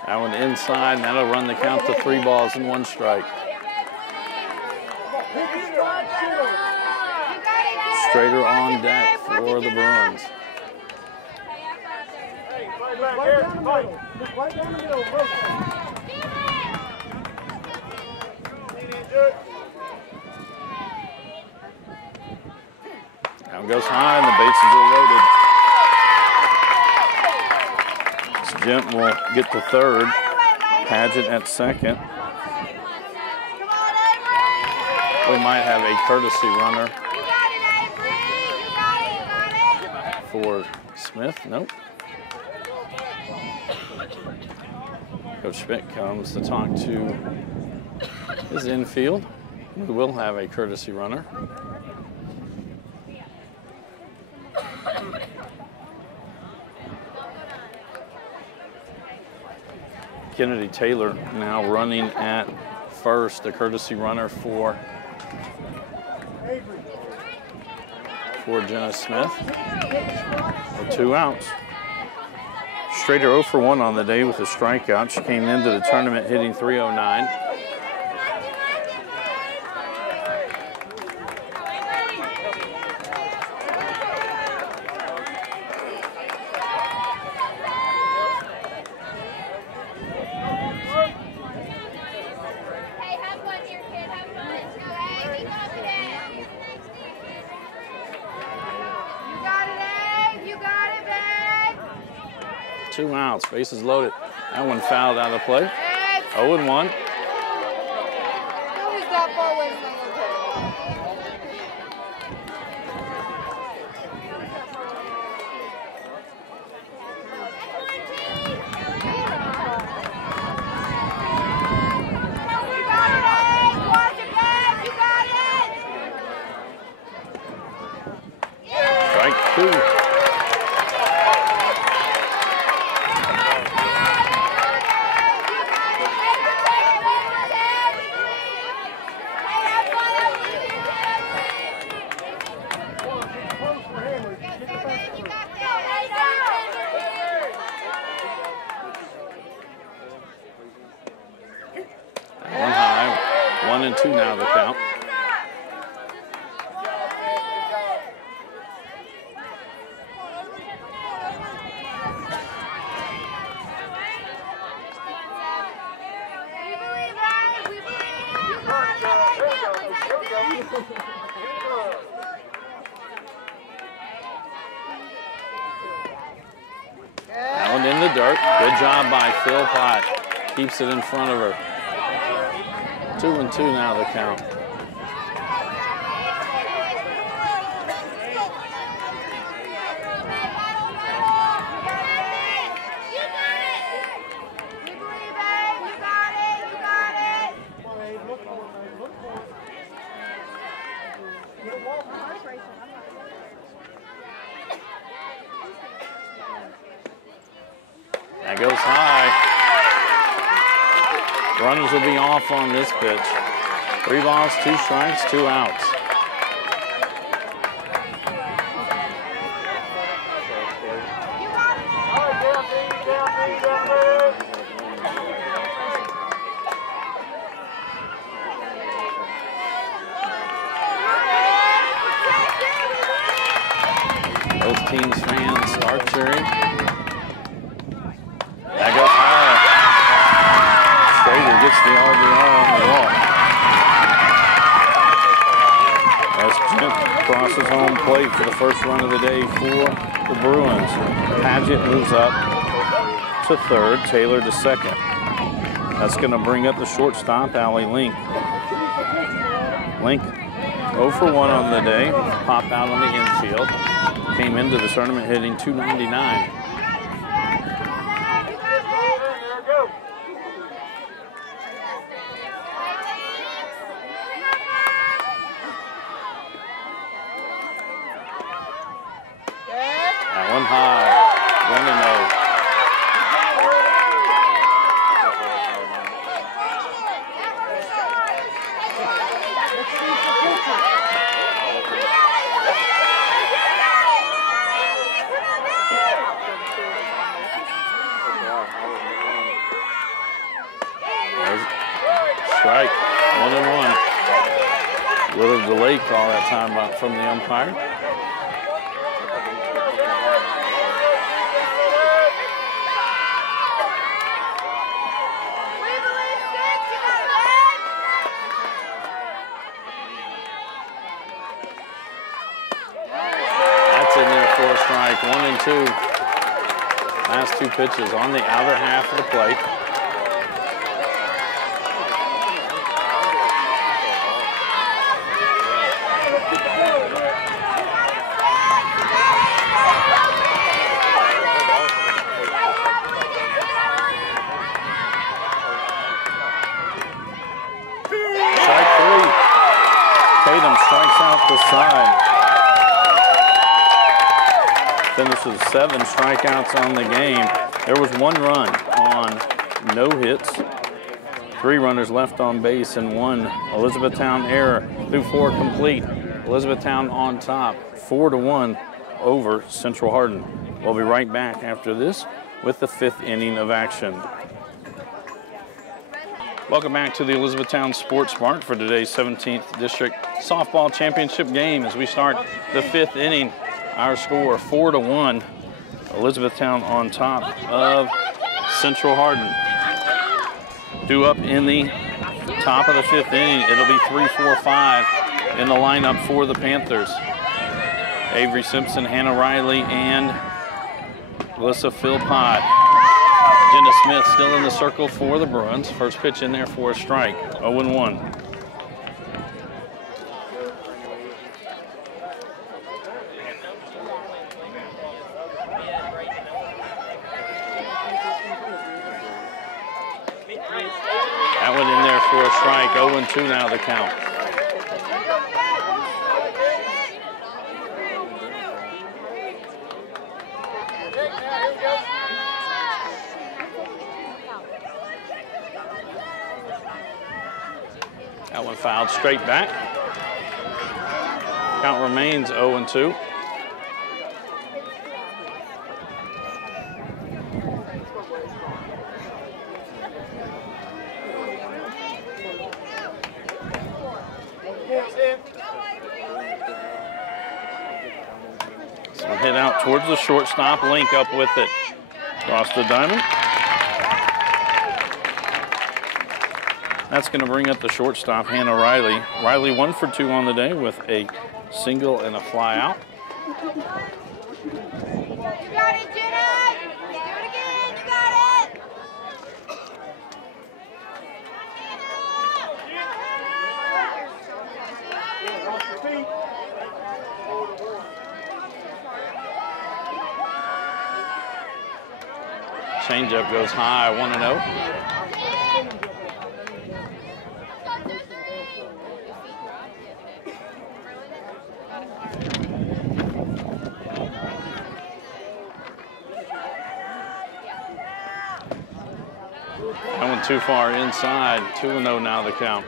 That one inside, and that'll run the count to 3 balls and 1 strike. Strader on deck for the Bruins. That one goes high, and the bases are loaded. Gent will get to third. Paget at second. We might have a courtesy runner for Smith. Nope. Coach Schmidt comes to talk to his infield. We will have a courtesy runner. Kennedy Taylor now running at first, the courtesy runner for Jenna Smith. With 2 outs. Strader 0 for 1 on the day with a strikeout. She came into the tournament hitting .309. Hey, have fun here, kid. Have fun. Hey, be confident. You got it, Abe. You got it, babe. 2 outs, bases loaded. That one fouled out of play. Abe. 0-1. Who's that ball away from my You got it, Abe. Watch it, babe. You got it. Strike 2. One high, 1-2 now the count. That one in the dirt. Good job by Phil Pott. Keeps it in front of her. 2-2 now the count. That goes high. Runners will be off on this pitch. 3 balls, 2 strikes, 2 outs. Both teams' fans start cheering. That goes high. Strader gets the RBI on the wall. As Gent crosses home plate for the first run of the day for the Bruins. Paget moves up to third, Taylor to second. That's going to bring up the shortstop, Allie Link. Link 0 for 1 on the day. Pop out on the infield. Came into the tournament hitting .299. That one high, 1-0. Strike, 1-1. Little delay call that time from the umpire. That's in there for a strike, 1-2. Last two pitches on the outer half of the plate. Strike three. Tatum strikes out the side. Finishes 7 strikeouts on the game. There was 1 run on no hits, 3 runners left on base, and 1 Elizabethtown error. Through 4 complete. Elizabethtown on top, 4-1 over Central Hardin. We'll be right back after this with the 5th inning of action. Welcome back to the Elizabethtown Sports Park for today's 17th District Softball Championship game as we start the 5th inning. Our score 4-1. Elizabethtown on top of Central Hardin. Due up in the top of the 5th inning, it'll be 3-4-5 in the lineup for the Panthers. Avery Simpson, Hannah Riley, and Melissa Philpott. Jenna Smith still in the circle for the Bruins. First pitch in there for a strike, 0-1. That one in there for a strike, 0-2 now the count. That one fouled straight back. Count remains 0-2. So hit out towards the shortstop, link up with it. Across the diamond. That's going to bring up the shortstop, Hannah Riley. Riley 1 for 2 on the day with a single and a fly out. You got it, Jenna! Do it again, you got it! Changeup goes high, 1-0. That one too far inside, 2-0 now the count.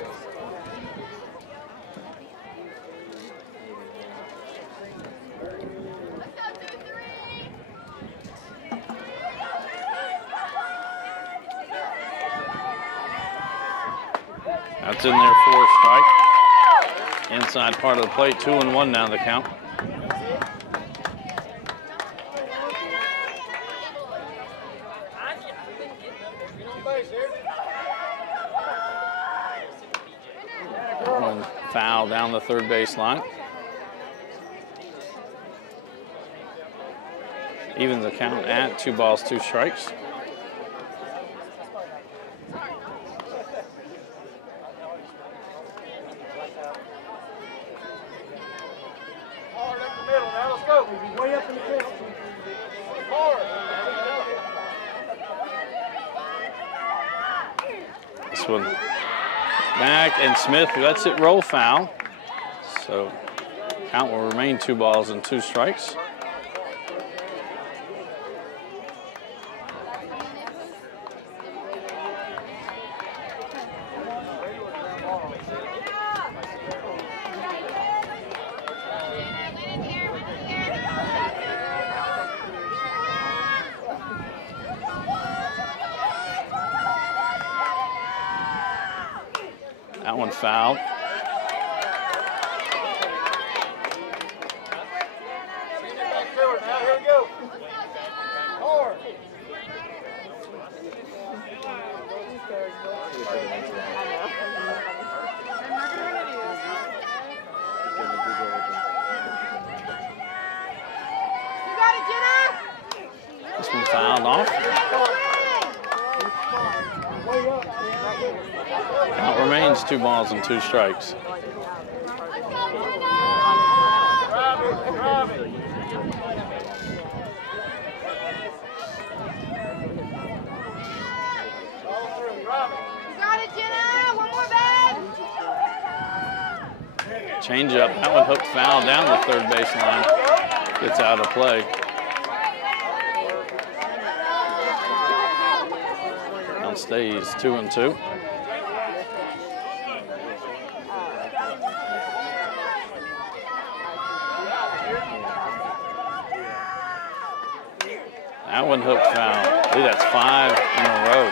That's in there for a strike. Inside part of the plate, 2-1 now the count. One foul down the third base line. Even the count at 2 balls, 2 strikes. This one back, and Smith lets it roll foul. So count will remain 2 balls and 2 strikes. That one fouled. Baseman fouled off. Count remains 2 balls and 2 strikes. Change up, that one hooked foul down the third baseline. Gets out of play. Count stays 2-2. That one hooked foul. I believe that's 5 in a row.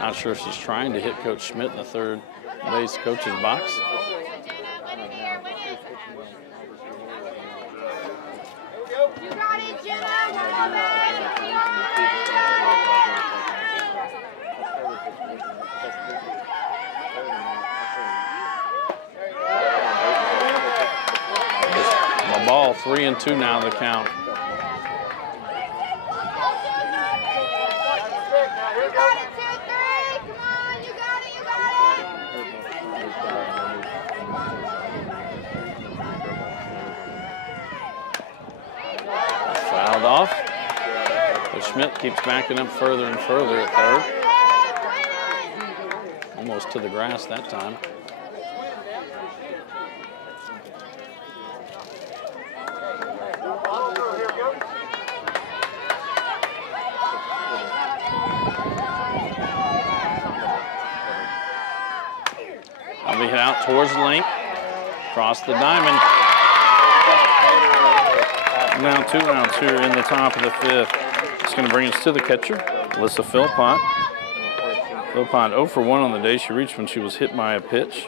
Not sure if she's trying to hit Coach Schmidt in the third base coach's box. You got it, Jenna. One more back. The ball 3-2 now the count. Fouled off. But Schmidt keeps backing up further and further at third. Almost to the grass that time. I'll be hit out towards the lane. Across the diamond. Now 2 rounds here in the top of the 5th. It's going to bring us to the catcher, Alyssa Philpott. Philpott 0 for 1 on the day. She reached when she was hit by a pitch.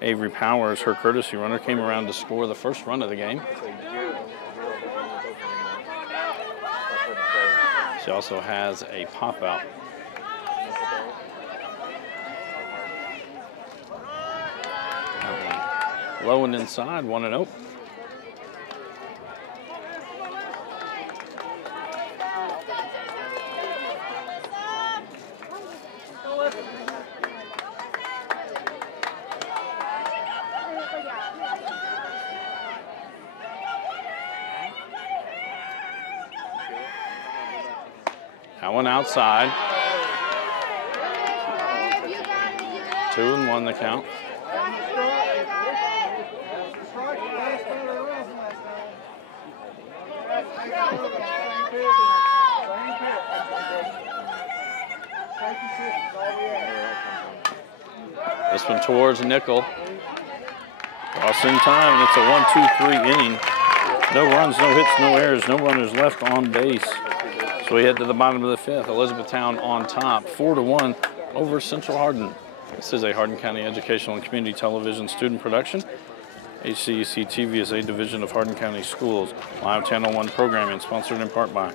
Avery Powers, her courtesy runner, came around to score the first run of the game. She also has a pop out. Low and inside, 1-0. That one outside. 2-1 the count. This one towards Nickel. Crossing time, and it's a 1-2-3 inning. No runs, no hits, no errors, no runners left on base. So we head to the bottom of the 5th. Elizabethtown on top, 4-1 over Central Hardin. This is a Hardin County Educational and Community Television student production. HCEC-TV is a division of Hardin County Schools. Live Channel 1 programming sponsored in part by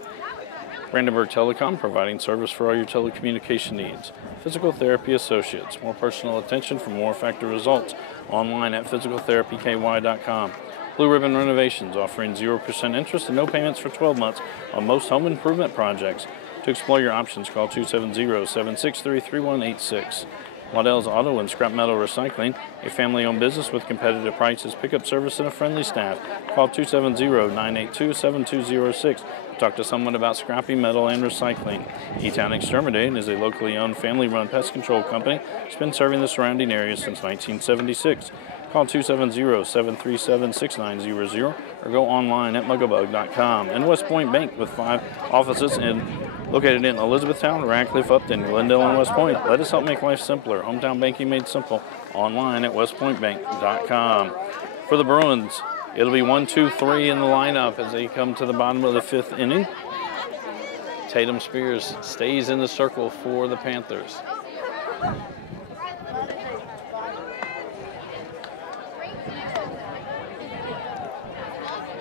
Brandenburg Telecom, providing service for all your telecommunication needs. Physical Therapy Associates, more personal attention for more effective results. Online at physicaltherapyky.com. Blue Ribbon Renovations, offering 0% interest and no payments for 12 months on most home improvement projects. To explore your options, call 270-763-3186. Waddell's Auto and Scrap Metal Recycling, a family-owned business with competitive prices, pickup service, and a friendly staff. Call 270-982-7206. Talk to someone about scrapping metal and recycling. E-Town Exterminating is a locally owned, family-run pest control company that's been serving the surrounding area since 1976. Call 270-737-6900 or go online at muggabug.com. And West Point Bank with 5 offices located in Elizabethtown, Radcliffe, Upton, Glendale, and West Point. Let us help make life simpler. Hometown banking made simple. Online at westpointbank.com. For the Bruins, it'll be 1-2-3 in the lineup as they come to the bottom of the 5th inning. Tatum Spears stays in the circle for the Panthers.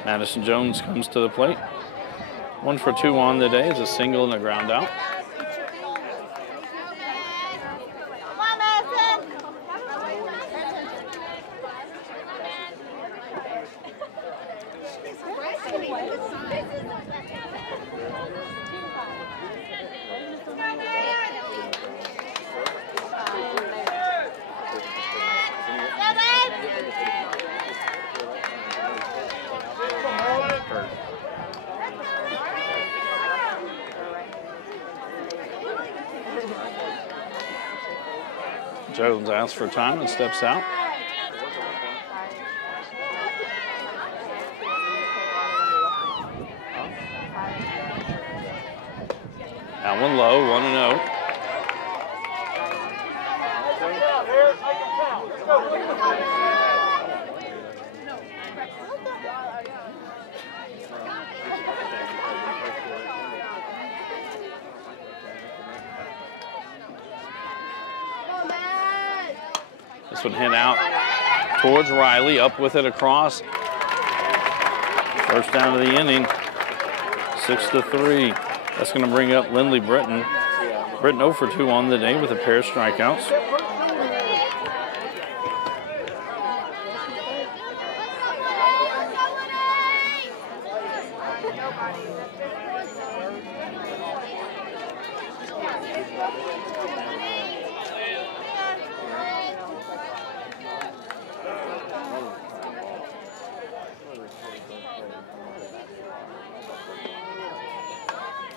Madison Jones comes to the plate. 1 for 2 on the day is a single and a ground out. Jones asks for time and steps out. That one low, 1-0. This one hit out towards Riley, up with it across. First down of the inning, 6-3. That's going to bring up Lindley Britton. Britton 0 for 2 on the day with a pair of strikeouts.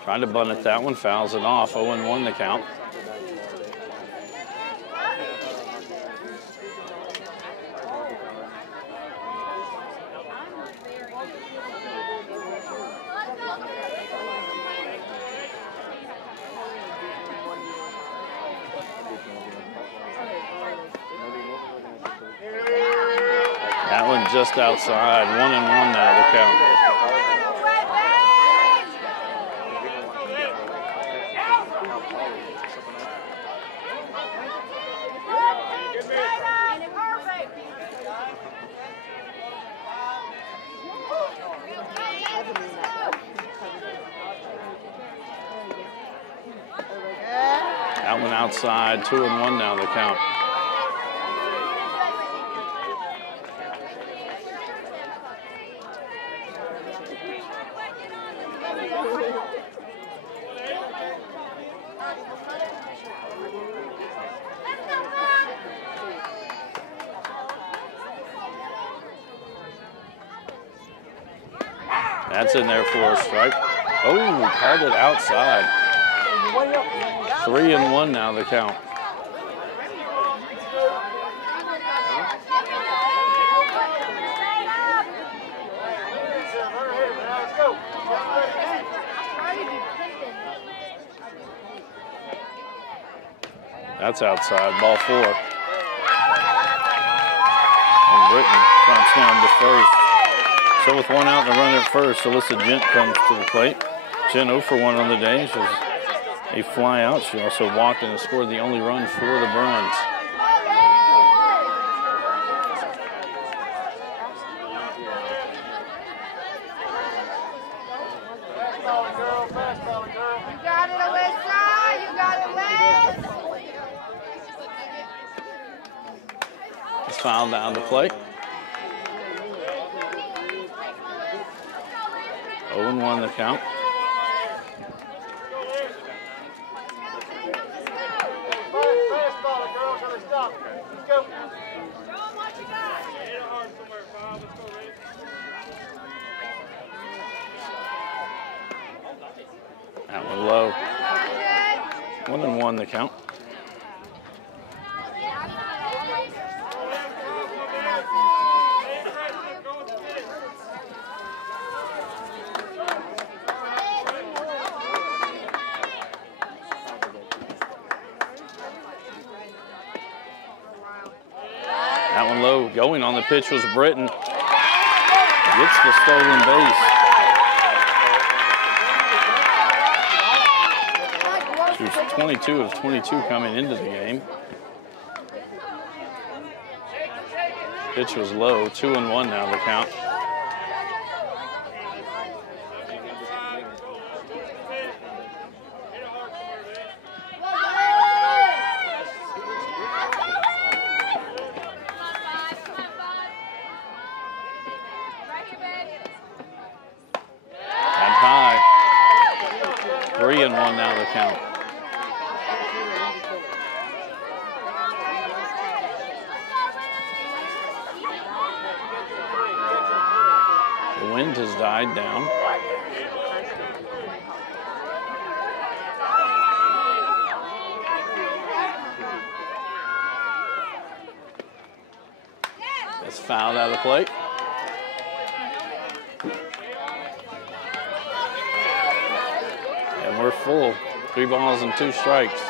Tried to bunt it, that one fouls it off, 0-1 the count. That one just outside, 1-1 now the count. That one outside, 2-1 now the count. That's in there for a strike. Oh, called it outside. 3-1 now the count. That's outside, ball 4. And Britton fronts down to first. So with one out and a runner at first, Alyssa Gent comes to the plate. Gent 0 for 1 on the day. She's a fly out. She also walked and scored the only run for the Bruins. You got it, Alyssa. You got it, Liz. It's fouled down to play. 0-1 the count. That one low. 1-1 the count. That one low. Going on the pitch was Britton. Gets the stolen base. She was 22 of 22 coming into the game. Pitch was low. 2-1 now the count. And high. 3-1 now the count. The wind has died down. It's fouled out of the plate. And we're full. 3 balls and 2 strikes.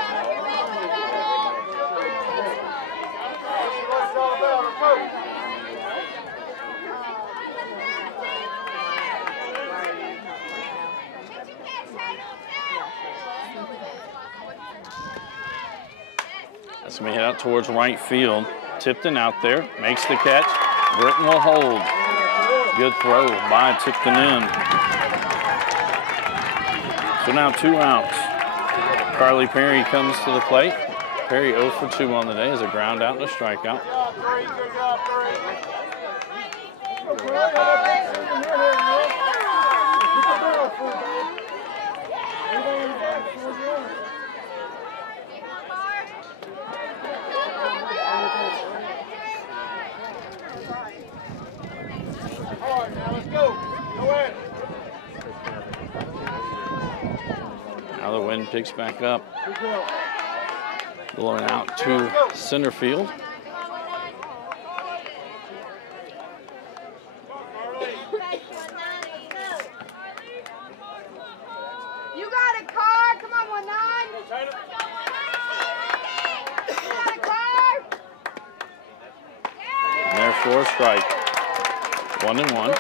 That's going to hit out towards right field. Tipton out there, makes the catch. Britton will hold. Good throw by Tipton in. So now 2 outs. Carly Perry comes to the plate. Perry 0 for 2 on the day as a ground out and a strikeout. Now the wind picks back up. Blowing out to center field. You got a car? Come on, 1-9. You got a car? And therefore a strike. 1-1.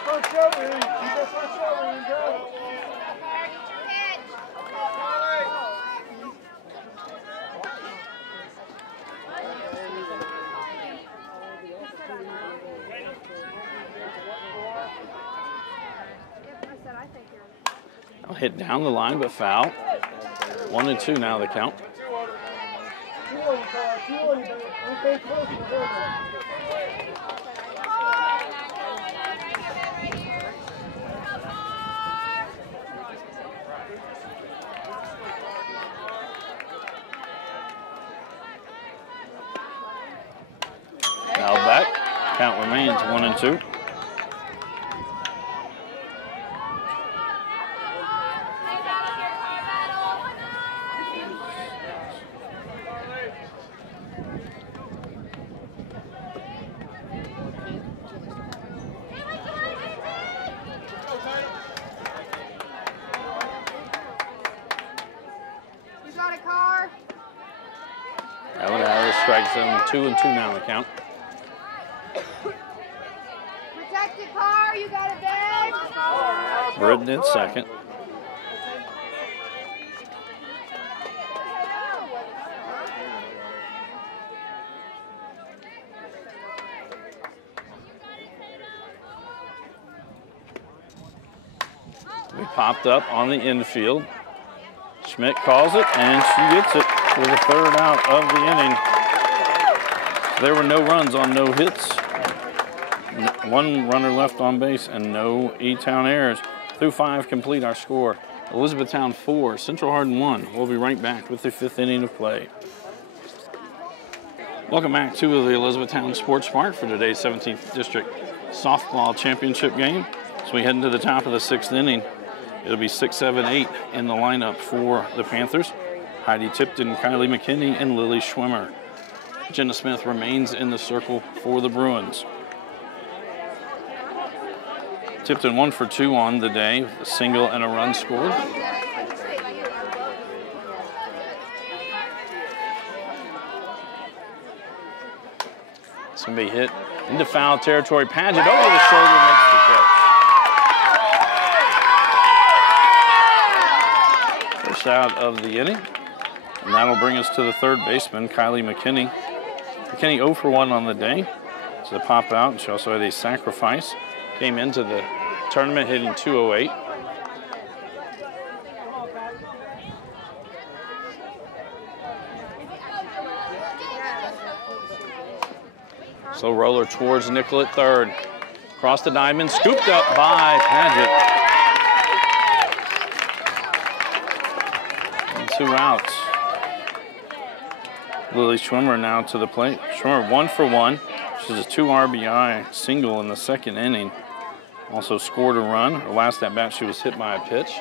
I'll hit down the line, but foul. 1-2 now the count. Now back. Count remains 1-2. That would have the strikes in 2-2 now the count. Protected car, you got a bag? Britton in second. We popped up on the infield. Schmidt calls it, and she gets it for the 3rd out of the inning. There were no runs on no hits. 1 runner left on base and no E-Town errors. Through 5 complete our score. Elizabethtown 4, Central Hardin 1. We'll be right back with the 5th inning of play. Welcome back to the Elizabethtown Sports Park for today's 17th District Softball Championship game. So we head into the top of the 6th inning. It'll be 6, 7, 8 in the lineup for the Panthers. Heidi Tipton, Kylie McKinney, and Lily Schwimmer. Jenna Smith remains in the circle for the Bruins. Tipton 1 for 2 on the day, a single and a run scored. It's going to be hit into foul territory. Paget over the shoulder makes the catch. First out of the inning. And that'll bring us to the 3rd baseman, Kylie McKinney. McKinney 0 for 1 on the day. So the pop out, and she also had a sacrifice. Came into the tournament hitting .208. So roller towards Nickel at 3rd. Across the diamond, scooped up by Paget. And 2 outs. Lily Schwimmer now to the plate. Schwimmer 1 for 1. She's a 2 RBI single in the 2nd inning. Also scored a run. Her last at bat, she was hit by a pitch.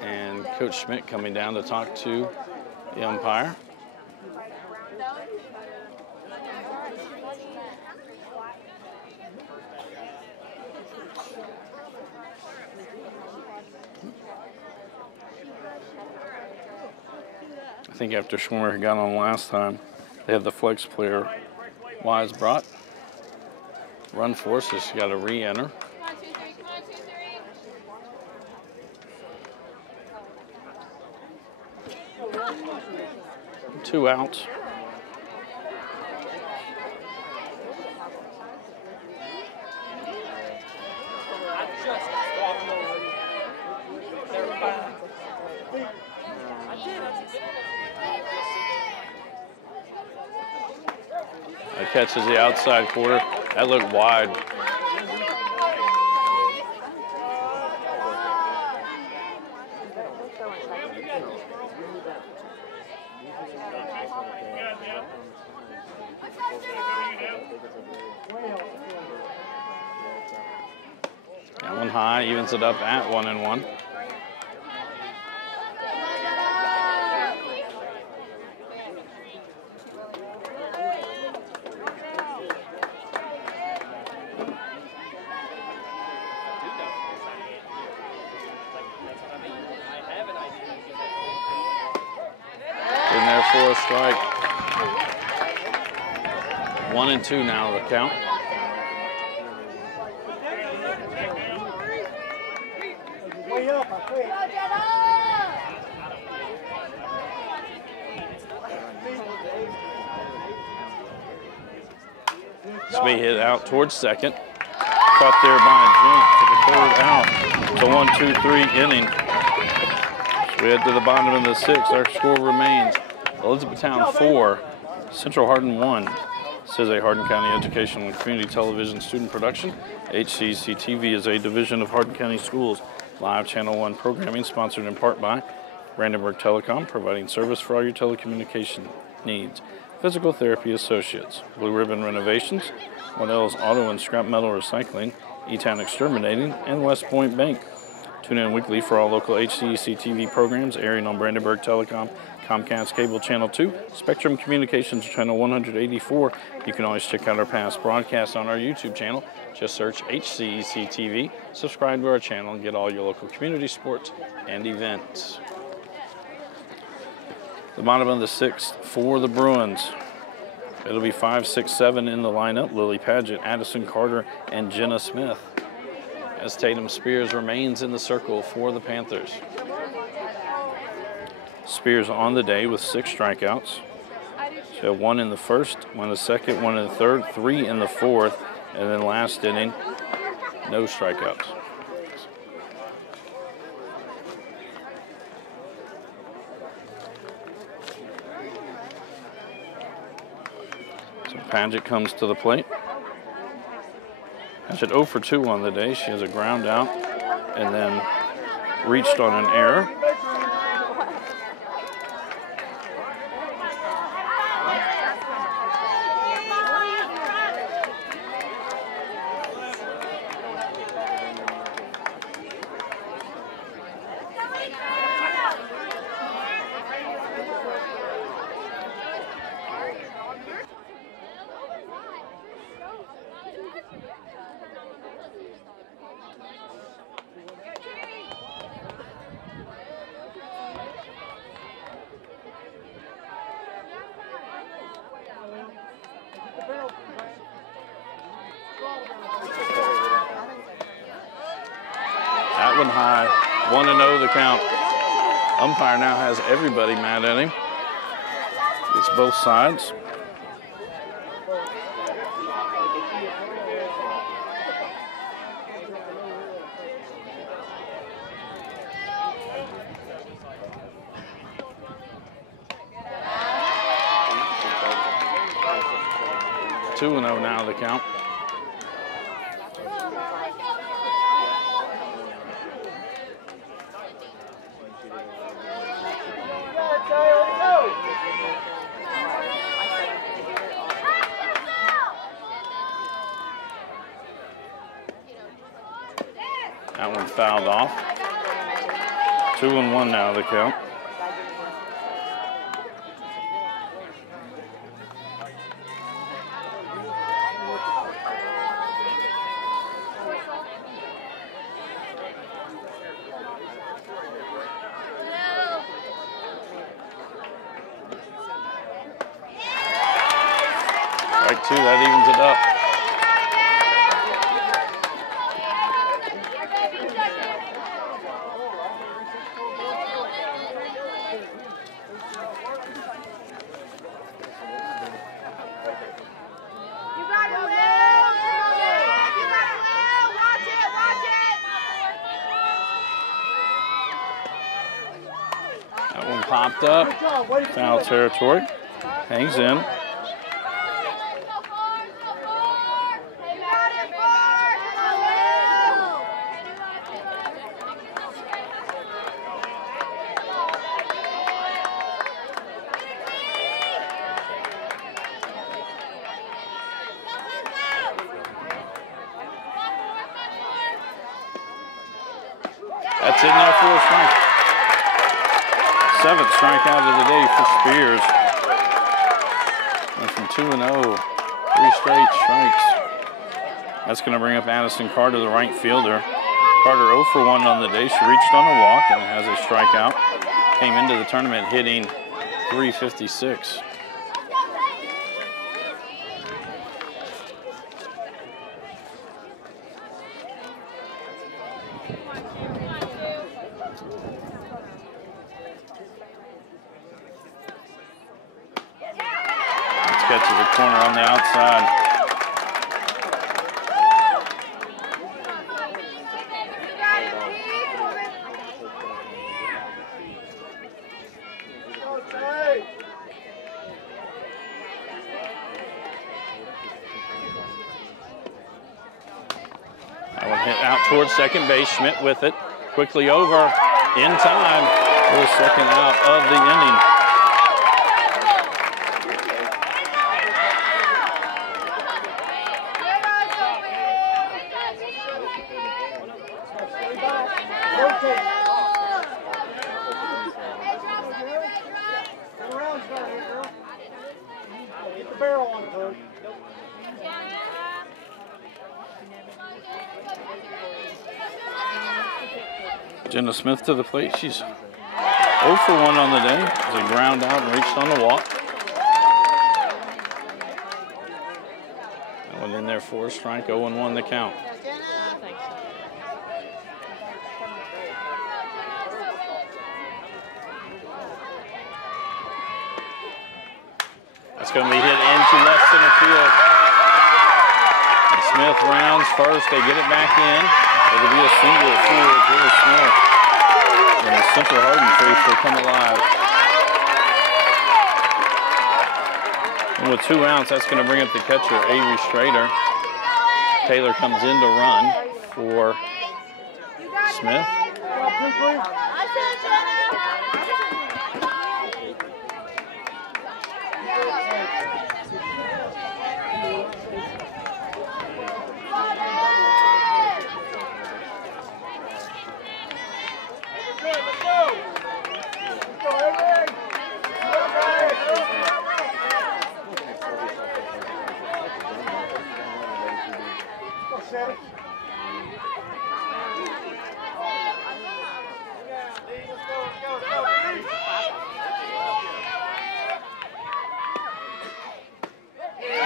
And Coach Schmidt coming down to talk to the umpire. I think after Schwimmer got on last time, they have the flex player Wise brought. Run force, she's got to re-enter. Come on, 2-3, come on, 2-3. 2 outs. That catches the outside quarter. That looked wide. That one high, evens it up at 1-1. In there for a strike. 1-2 now the count. Way up, I think. Smee hit out towards second. Caught there by Jim for the third out. It's a 1-2-3 inning. So we head to the bottom of the 6th. Our score remains Elizabethtown 4, Central Hardin 1. This is a Hardin County Educational and Community Television student production. HCEC-TV is a division of Hardin County Schools. Live Channel 1 programming sponsored in part by Brandenburg Telecom, providing service for all your telecommunication needs. Physical Therapy Associates, Blue Ribbon Renovations, Waddell's Auto and Scrap Metal Recycling, E-Town Exterminating, and West Point Bank. Tune in weekly for all local HCEC-TV programs airing on Brandenburg Telecom, Comcast Cable Channel 2, Spectrum Communications Channel 184. You can always check out our past broadcasts on our YouTube channel. Just search HCEC-TV, subscribe to our channel, and get all your local community sports and events. The bottom of the 6th for the Bruins. It'll be 5, 6, 7 in the lineup. Lily Padgett, Addison Carter, and Jenna Smith. As Tatum Spears remains in the circle for the Panthers. Spears on the day with 6 strikeouts. She had 1 in the first, 1 in the second, 1 in the third, 3 in the fourth, and then last inning, no strikeouts. So Padgett comes to the plate. Padgett 0 for 2 on the day. She has a ground out and then reached on an error. That one high, 1-0 the count. Umpire now has everybody mad at him. It's both sides. Two 2-0 now the count. That one fouled off. 2-1 now the count. Strike two, that evens it up. That one popped up, foul territory, hangs in. That's in there for a strike. 7th strikeout of the day for Spears. Went from 2-0, 3 straight strikes. That's going to bring up Addison Carter, the right fielder. Carter 0 for 1 on the day. She reached on a walk and has a strikeout. Came into the tournament hitting .356. Get to the corner on the outside. That one hit out towards second base. Schmidt with it. Quickly over in time for the second out of the inning. Get the barrel on it, bud. Jenna Smith to the plate. She's 0 for 1 on the day. As a ground out and reached on the walk. That one in there for a strike. 0-1 the count. That's going to be hit into left center field. And Smith rounds first. They get it back in. It'll be a single for Julie Smith. And the Central Hardin faithful come alive. And with 2 outs, that's going to bring up the catcher, Avery Strader. Taylor comes in to run for Smith.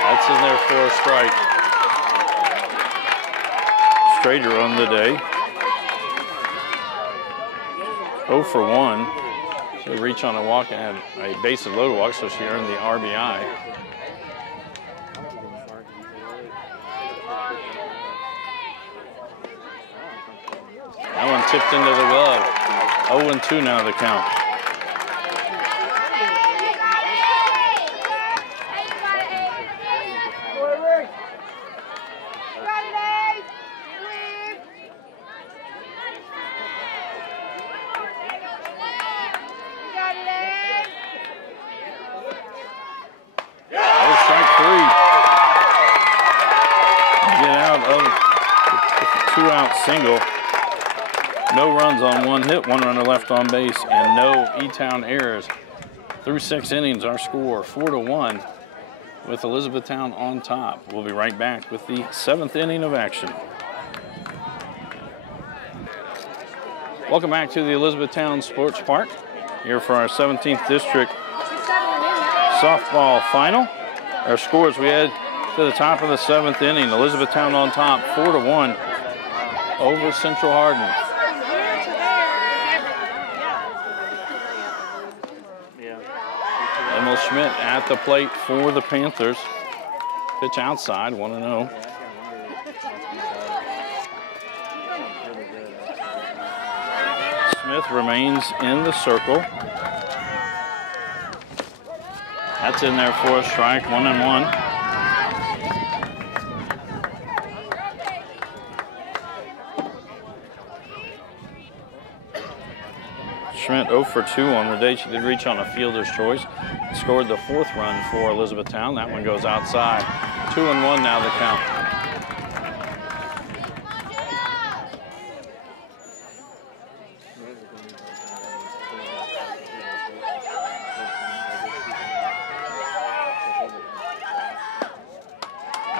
That's in there for a strike. Strader on the day. 0 for 1. She'll reach on a walk and had a bases loaded walk, so she earned the RBI. That one tipped into the glove. 0-2 now the count. Single, no runs on 1 hit, 1 runner left on base, and no E-Town errors. Through 6 innings, our score 4-1 with Elizabethtown on top. We'll be right back with the 7th inning of action. Welcome back to the Elizabethtown Sports Park here for our 17th District softball final. Our scores, we had to the top of the 7th inning. Elizabethtown on top, 4-1 over Central Hardin. Emil Schmidt at the plate for the Panthers. Pitch outside, 1-0. Smith remains in the circle. That's in there for a strike, 1-1. Schmidt 0 for 2 on the day. She did reach on a fielder's choice. Scored the 4th run for Elizabethtown. That one goes outside. 2-1 now the count.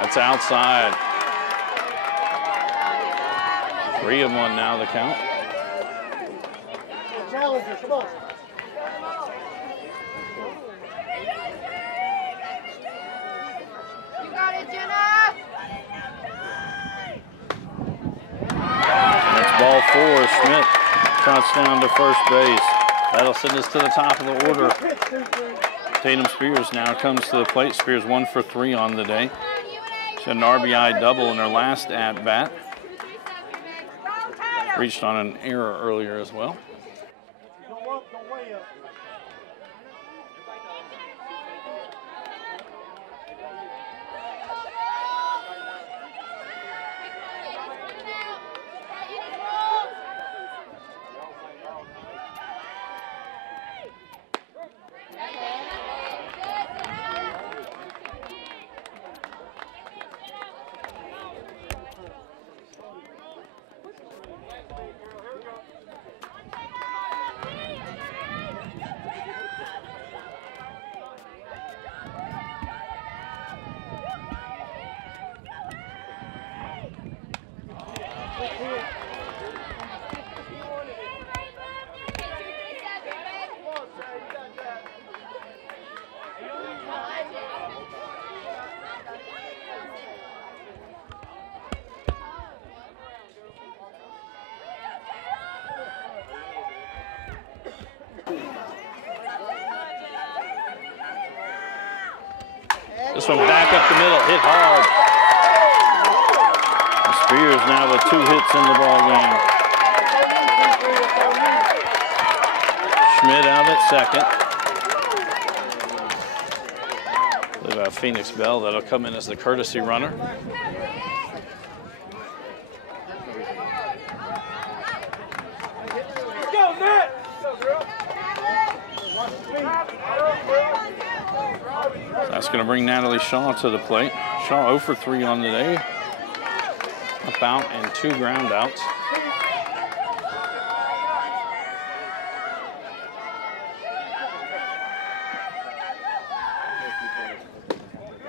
That's outside. 3-1 now the count. Challenger, come on. You got it, Jenna! That's ball 4. Schmidt trots down to first base. That'll send us to the top of the order. Tatum Spears now comes to the plate. Spears 1 for 3 on the day. She had an RBI double in her last at-bat. Reached on an error earlier as well. Go up, go way up. This one back up the middle, hit hard. Spears now with 2 hits in the ball game. Schmidt out at second. There's a Phoenix Bell that'll come in as the courtesy runner. Go, Matt! Go, girl. That's going to bring Natalie Shaw to the plate. Shaw 0 for 3 on the day. Up out and 2 ground outs.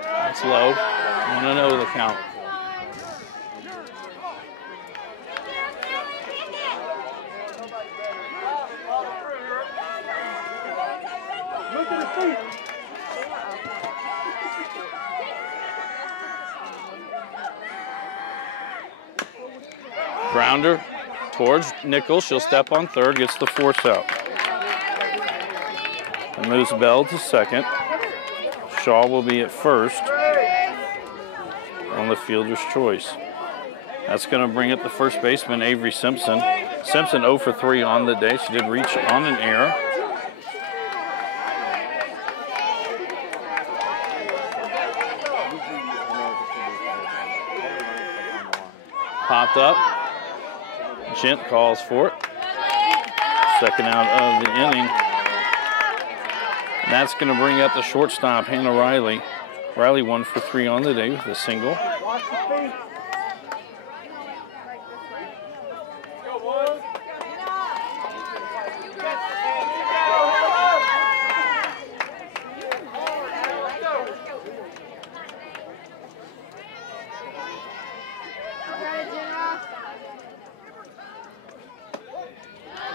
That's low. 1-0 the count. Look at the feet. Grounder towards Nichols. She'll step on third, gets the force out. And moves Bell to second. Shaw will be at first on the fielder's choice. That's going to bring up the first baseman, Avery Simpson. Simpson 0 for 3 on the day. She did reach on an error. Popped up. Gent calls for it. Second out of the inning. And that's going to bring up the shortstop, Hannah Riley. Riley 1 for 3 on the day with a single. Watch the feet. Go, boys.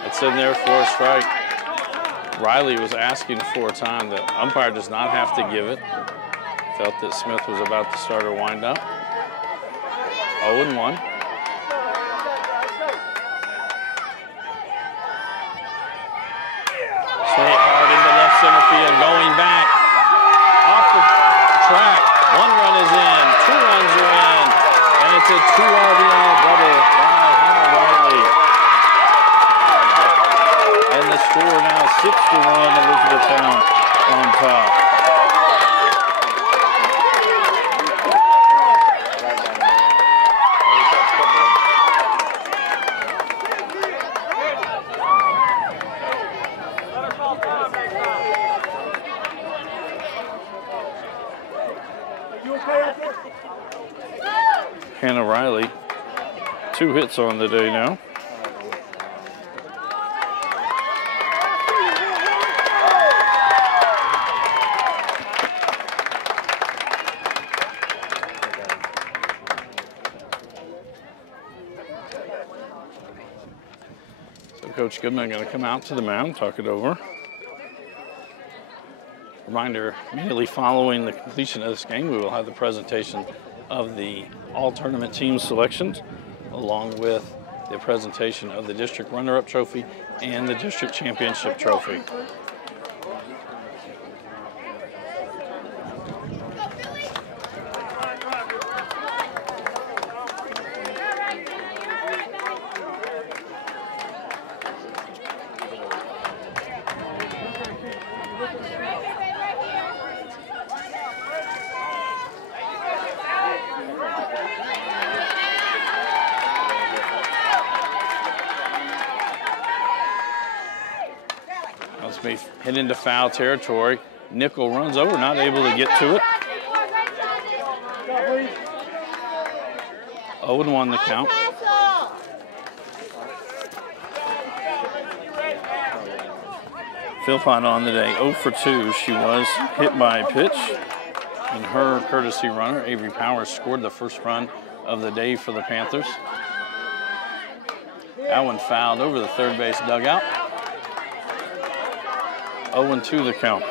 It's in there for a strike. Riley was asking for a time. The umpire does not have to give it. Felt that Smith was about to start her windup. 0-1. Stay hard into left center field, going back off the track. 1 run is in, 2 runs are in, and it's a 2 RBI double by Hannah Riley. And the score now 6-1, Elizabethtown on top. Hannah Riley, 2 hits on the day now. So Coach Goodman going to come out to the mound, talk it over. Reminder, immediately following the completion of this game, we will have the presentation of the all-tournament team selections, along with the presentation of the district runner-up trophy and the district championship trophy. Hit into foul territory. Nickel runs over, not able to get to it. 0-1 the count. Philpott on the day, 0 for 2. She was hit by a pitch. And her courtesy runner, Avery Powers, scored the first run of the day for the Panthers. That one fouled over the third base dugout. 0-2 the count.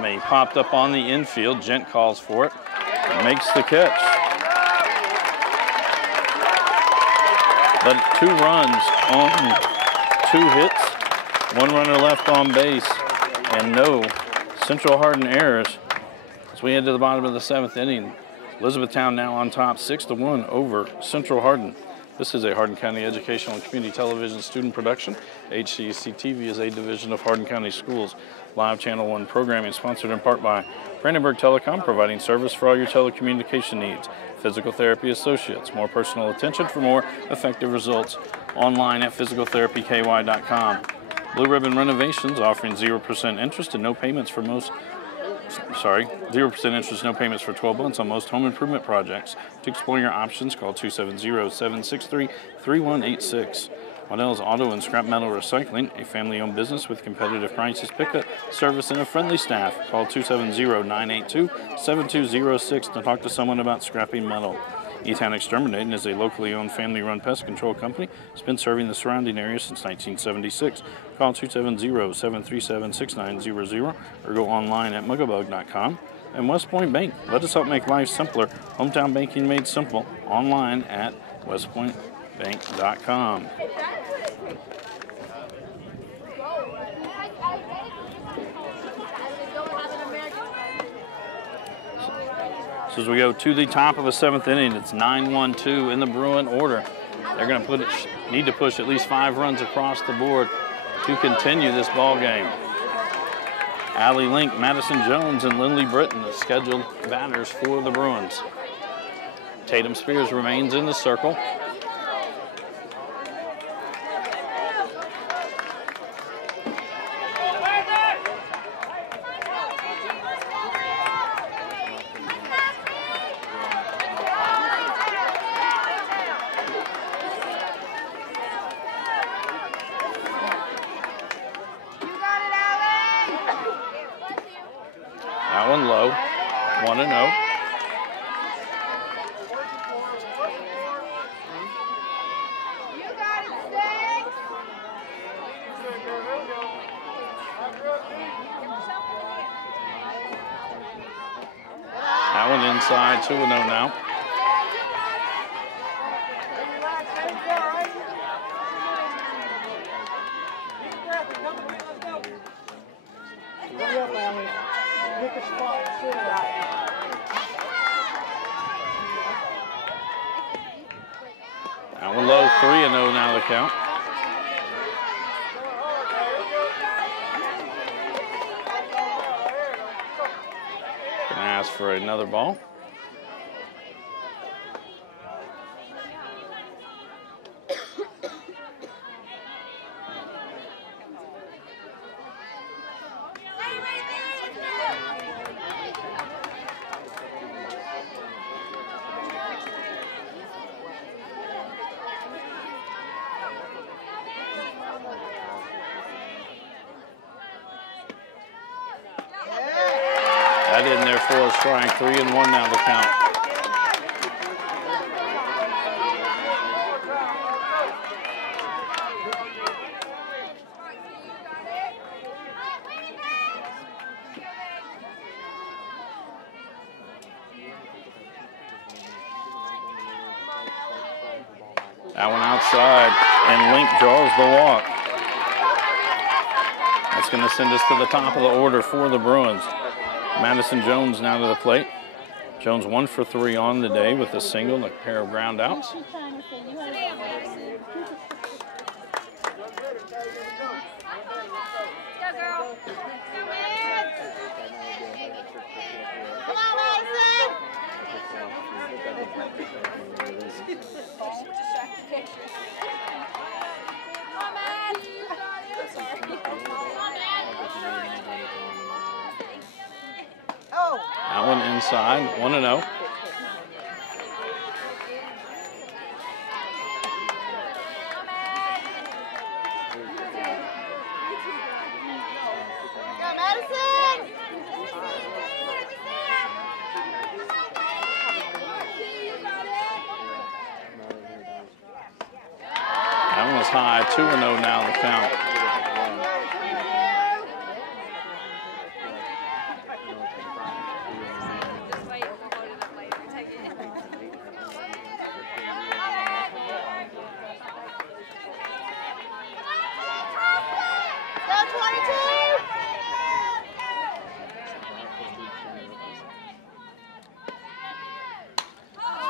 May popped up on the infield. Gent calls for it. Makes the catch. But 2 runs on 2 hits. 1 runner left on base. And no Central Hardin errors. As we head to the bottom of the 7th inning, Elizabethtown now on top 6-1 over Central Hardin. This is a Hardin County Educational and Community Television student production. HCEC-TV is a division of Hardin County Schools. Live Channel 1 programming sponsored in part by Brandenburg Telecom, providing service for all your telecommunication needs. Physical Therapy Associates, more personal attention for more effective results. Online at physicaltherapyky.com. Blue Ribbon Renovations, offering 0% interest and no payments for 0% interest, no payments for 12 months on most home improvement projects. To explore your options, call 270-763-3186. Waddell's Auto and Scrap Metal Recycling, a family-owned business with competitive prices, pickup service, and a friendly staff. Call 270-982-7206 to talk to someone about scrapping metal. E-Town Exterminating is a locally owned family-run pest control company. It's been serving the surrounding area since 1976. Call 270-737-6900 or go online at mugabug.com. And West Point Bank, let us help make life simpler. Hometown banking made simple. Online at westpointbank.com. So as we go to the top of the 7th inning, it's 9-1-2 in the Bruin order. They're going to need to push at least 5 runs across the board to continue this ball game. Allie Link, Madison Jones, and Lindley Britton, the scheduled batters for the Bruins. Tatum Spears remains in the circle. 1-0. 1-0. That one inside, 2-0 now. That one low, 3-0 now the count. Gonna ask for another ball. That in there for a strike. 3-1 now the count. That one outside, and Link draws the walk. That's going to send us to the top of the order for the Bruins. Madison Jones now to the plate. Jones 1 for 3 on the day with a single and a pair of ground outs. That one inside, 1-0. That one was high, 2-0 now the count.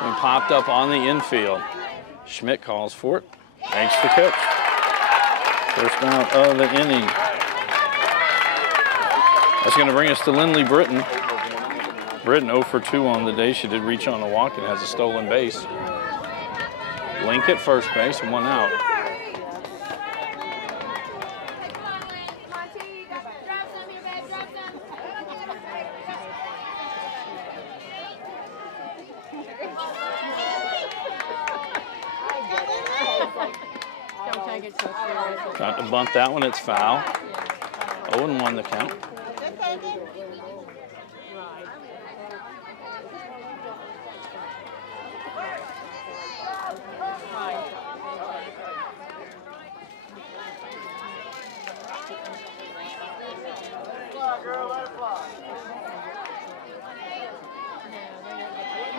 Been popped up on the infield. Schmidt calls for it. Makes the catch. First out of the inning. That's going to bring us to Lindley Britton. Britton 0 for 2 on the day. She did reach on a walk and has a stolen base. Link at first base, 1 out. Trying to bunt that one, it's foul. 0-1 the count.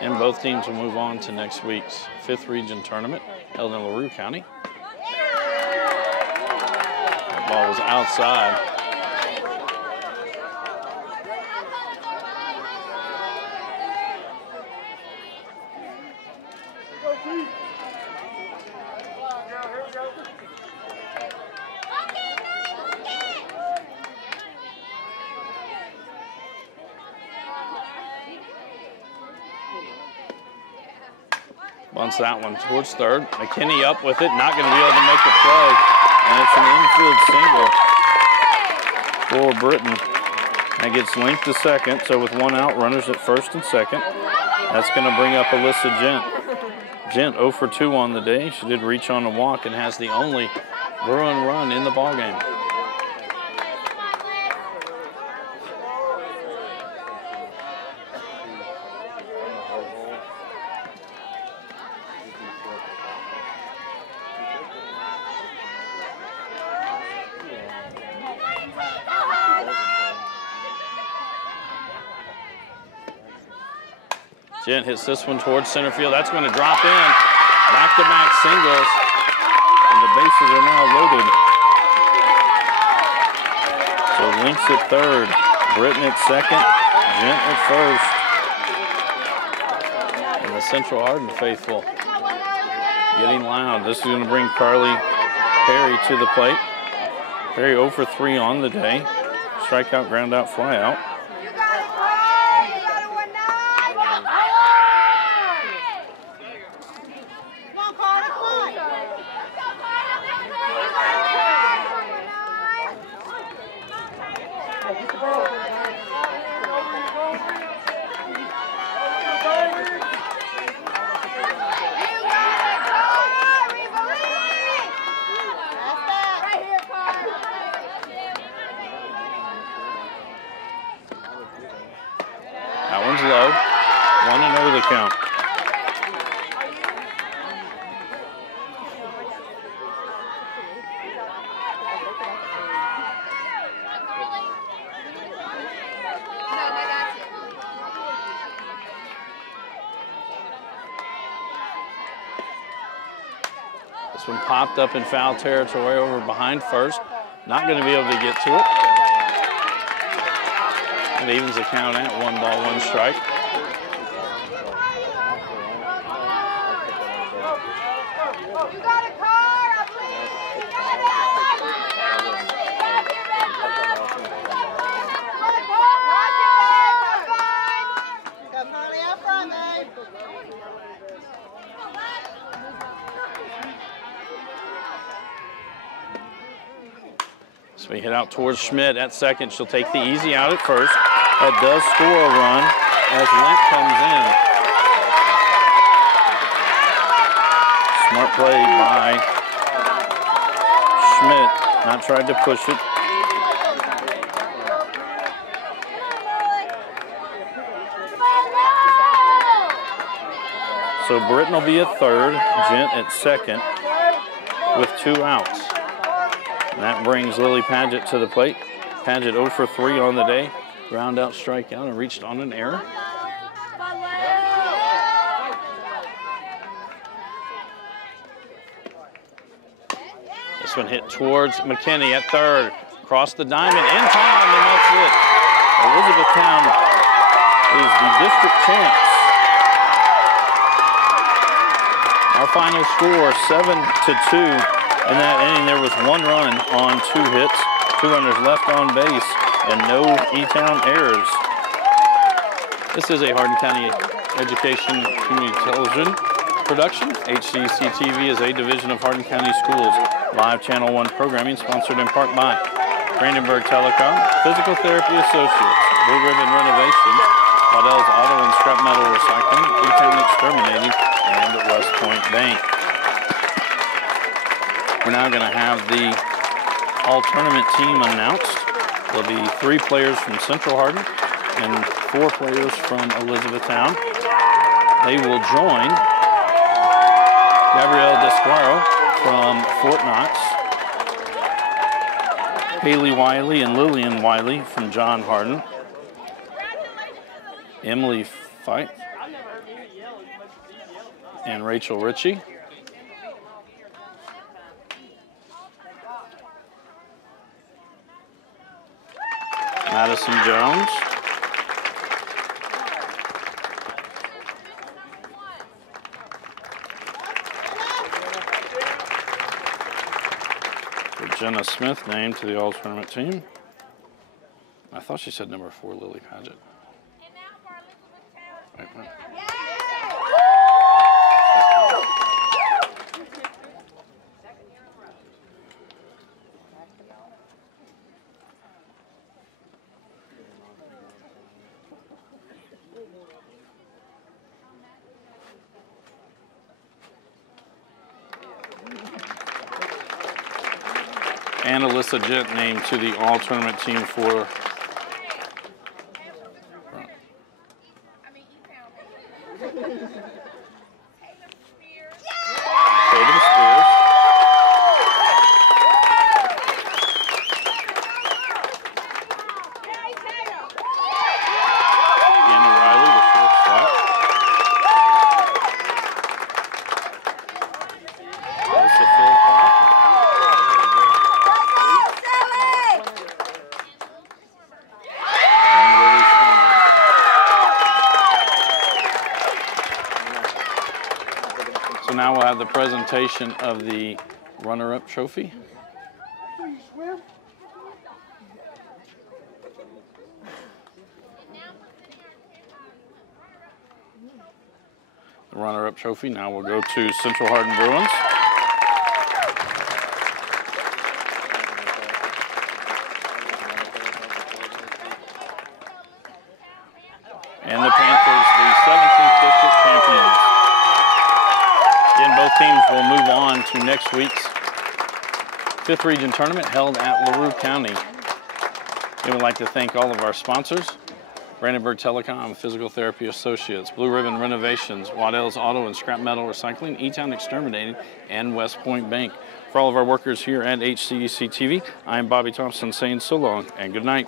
And both teams will move on to next week's 5th region tournament held in LaRue County. That ball was outside. Bunts that one towards third. McKinney up with it, not going to be able to make the play. And it's an infield single for Britton. That gets linked to second, so with 1 out, runners at first and second. That's going to bring up Alyssa Gent. Gent 0 for 2 on the day. She did reach on a walk and has the only Bruin run in the ballgame. Gent hits this one towards center field. That's going to drop in. Back-to-back singles. And the bases are now loaded. So Lynx at third, Britton at second, Gent at first. And the Central Hardin faithful getting loud. This is going to bring Carly Perry to the plate. Perry 0 for 3 on the day. Strikeout, ground out, fly out. That one's low. 1-0 the count. This one popped up in foul territory over behind first. Not going to be able to get to it. It evens the count at 1 ball, 1 strike. You got a car, please. So we hit out towards Schmidt at second. She'll take the easy out at first. That does score a run as Lent comes in. Smart play by Schmidt. Not tried to push it. So Britton will be at third, Gent at second with 2 outs. And that brings Lily Paget to the plate. Paget 0 for 3 on the day. Ground out, strikeout, and reached on an error. This one hit towards McKinney at third. Across the diamond in time, and that's it. Elizabethtown is the district champs. Our final score, 7-2. In that inning, there was 1 run on 2 hits, 2 runners left on base, and no E-Town errors. This is a Hardin County Education Community Television production. HCEC-TV is a division of Hardin County Schools. Live Channel 1 programming sponsored in part by Brandenburg Telecom, Physical Therapy Associates, Blue Ribbon Renovations, Waddell's Auto and Scrap Metal Recycling, E-Town Exterminating, and West Point Bank. We're now going to have the all-tournament team announced. There'll be 3 players from Central Hardin and 4 players from Elizabethtown. They will join Gabrielle Desquaro from Fort Knox, Haley Wiley and Lillian Wiley from John Hardin, Emily Fight and Rachel Ritchie. Madison Jones. Jenna Smith named to the all-tournament team. I thought she said number 4, Lily Paget. Right. And Alyssa Gent named to the all-tournament team for Tatum Spears. Anna Riley, the shortstop. now we'll have the presentation of the runner-up trophy. Do you swim? The runner-up trophy now will go to Central Hardin Bruins. And the Panthers, the 17th district champions. Again, both teams will move on to next week's 5th region tournament held at LaRue County. We would like to thank all of our sponsors: Brandenburg Telecom, Physical Therapy Associates, Blue Ribbon Renovations, Waddell's Auto and Scrap Metal Recycling, E-Town Exterminating, and West Point Bank. For all of our workers here at HCEC-TV, I am Bobby Thompson saying so long and good night.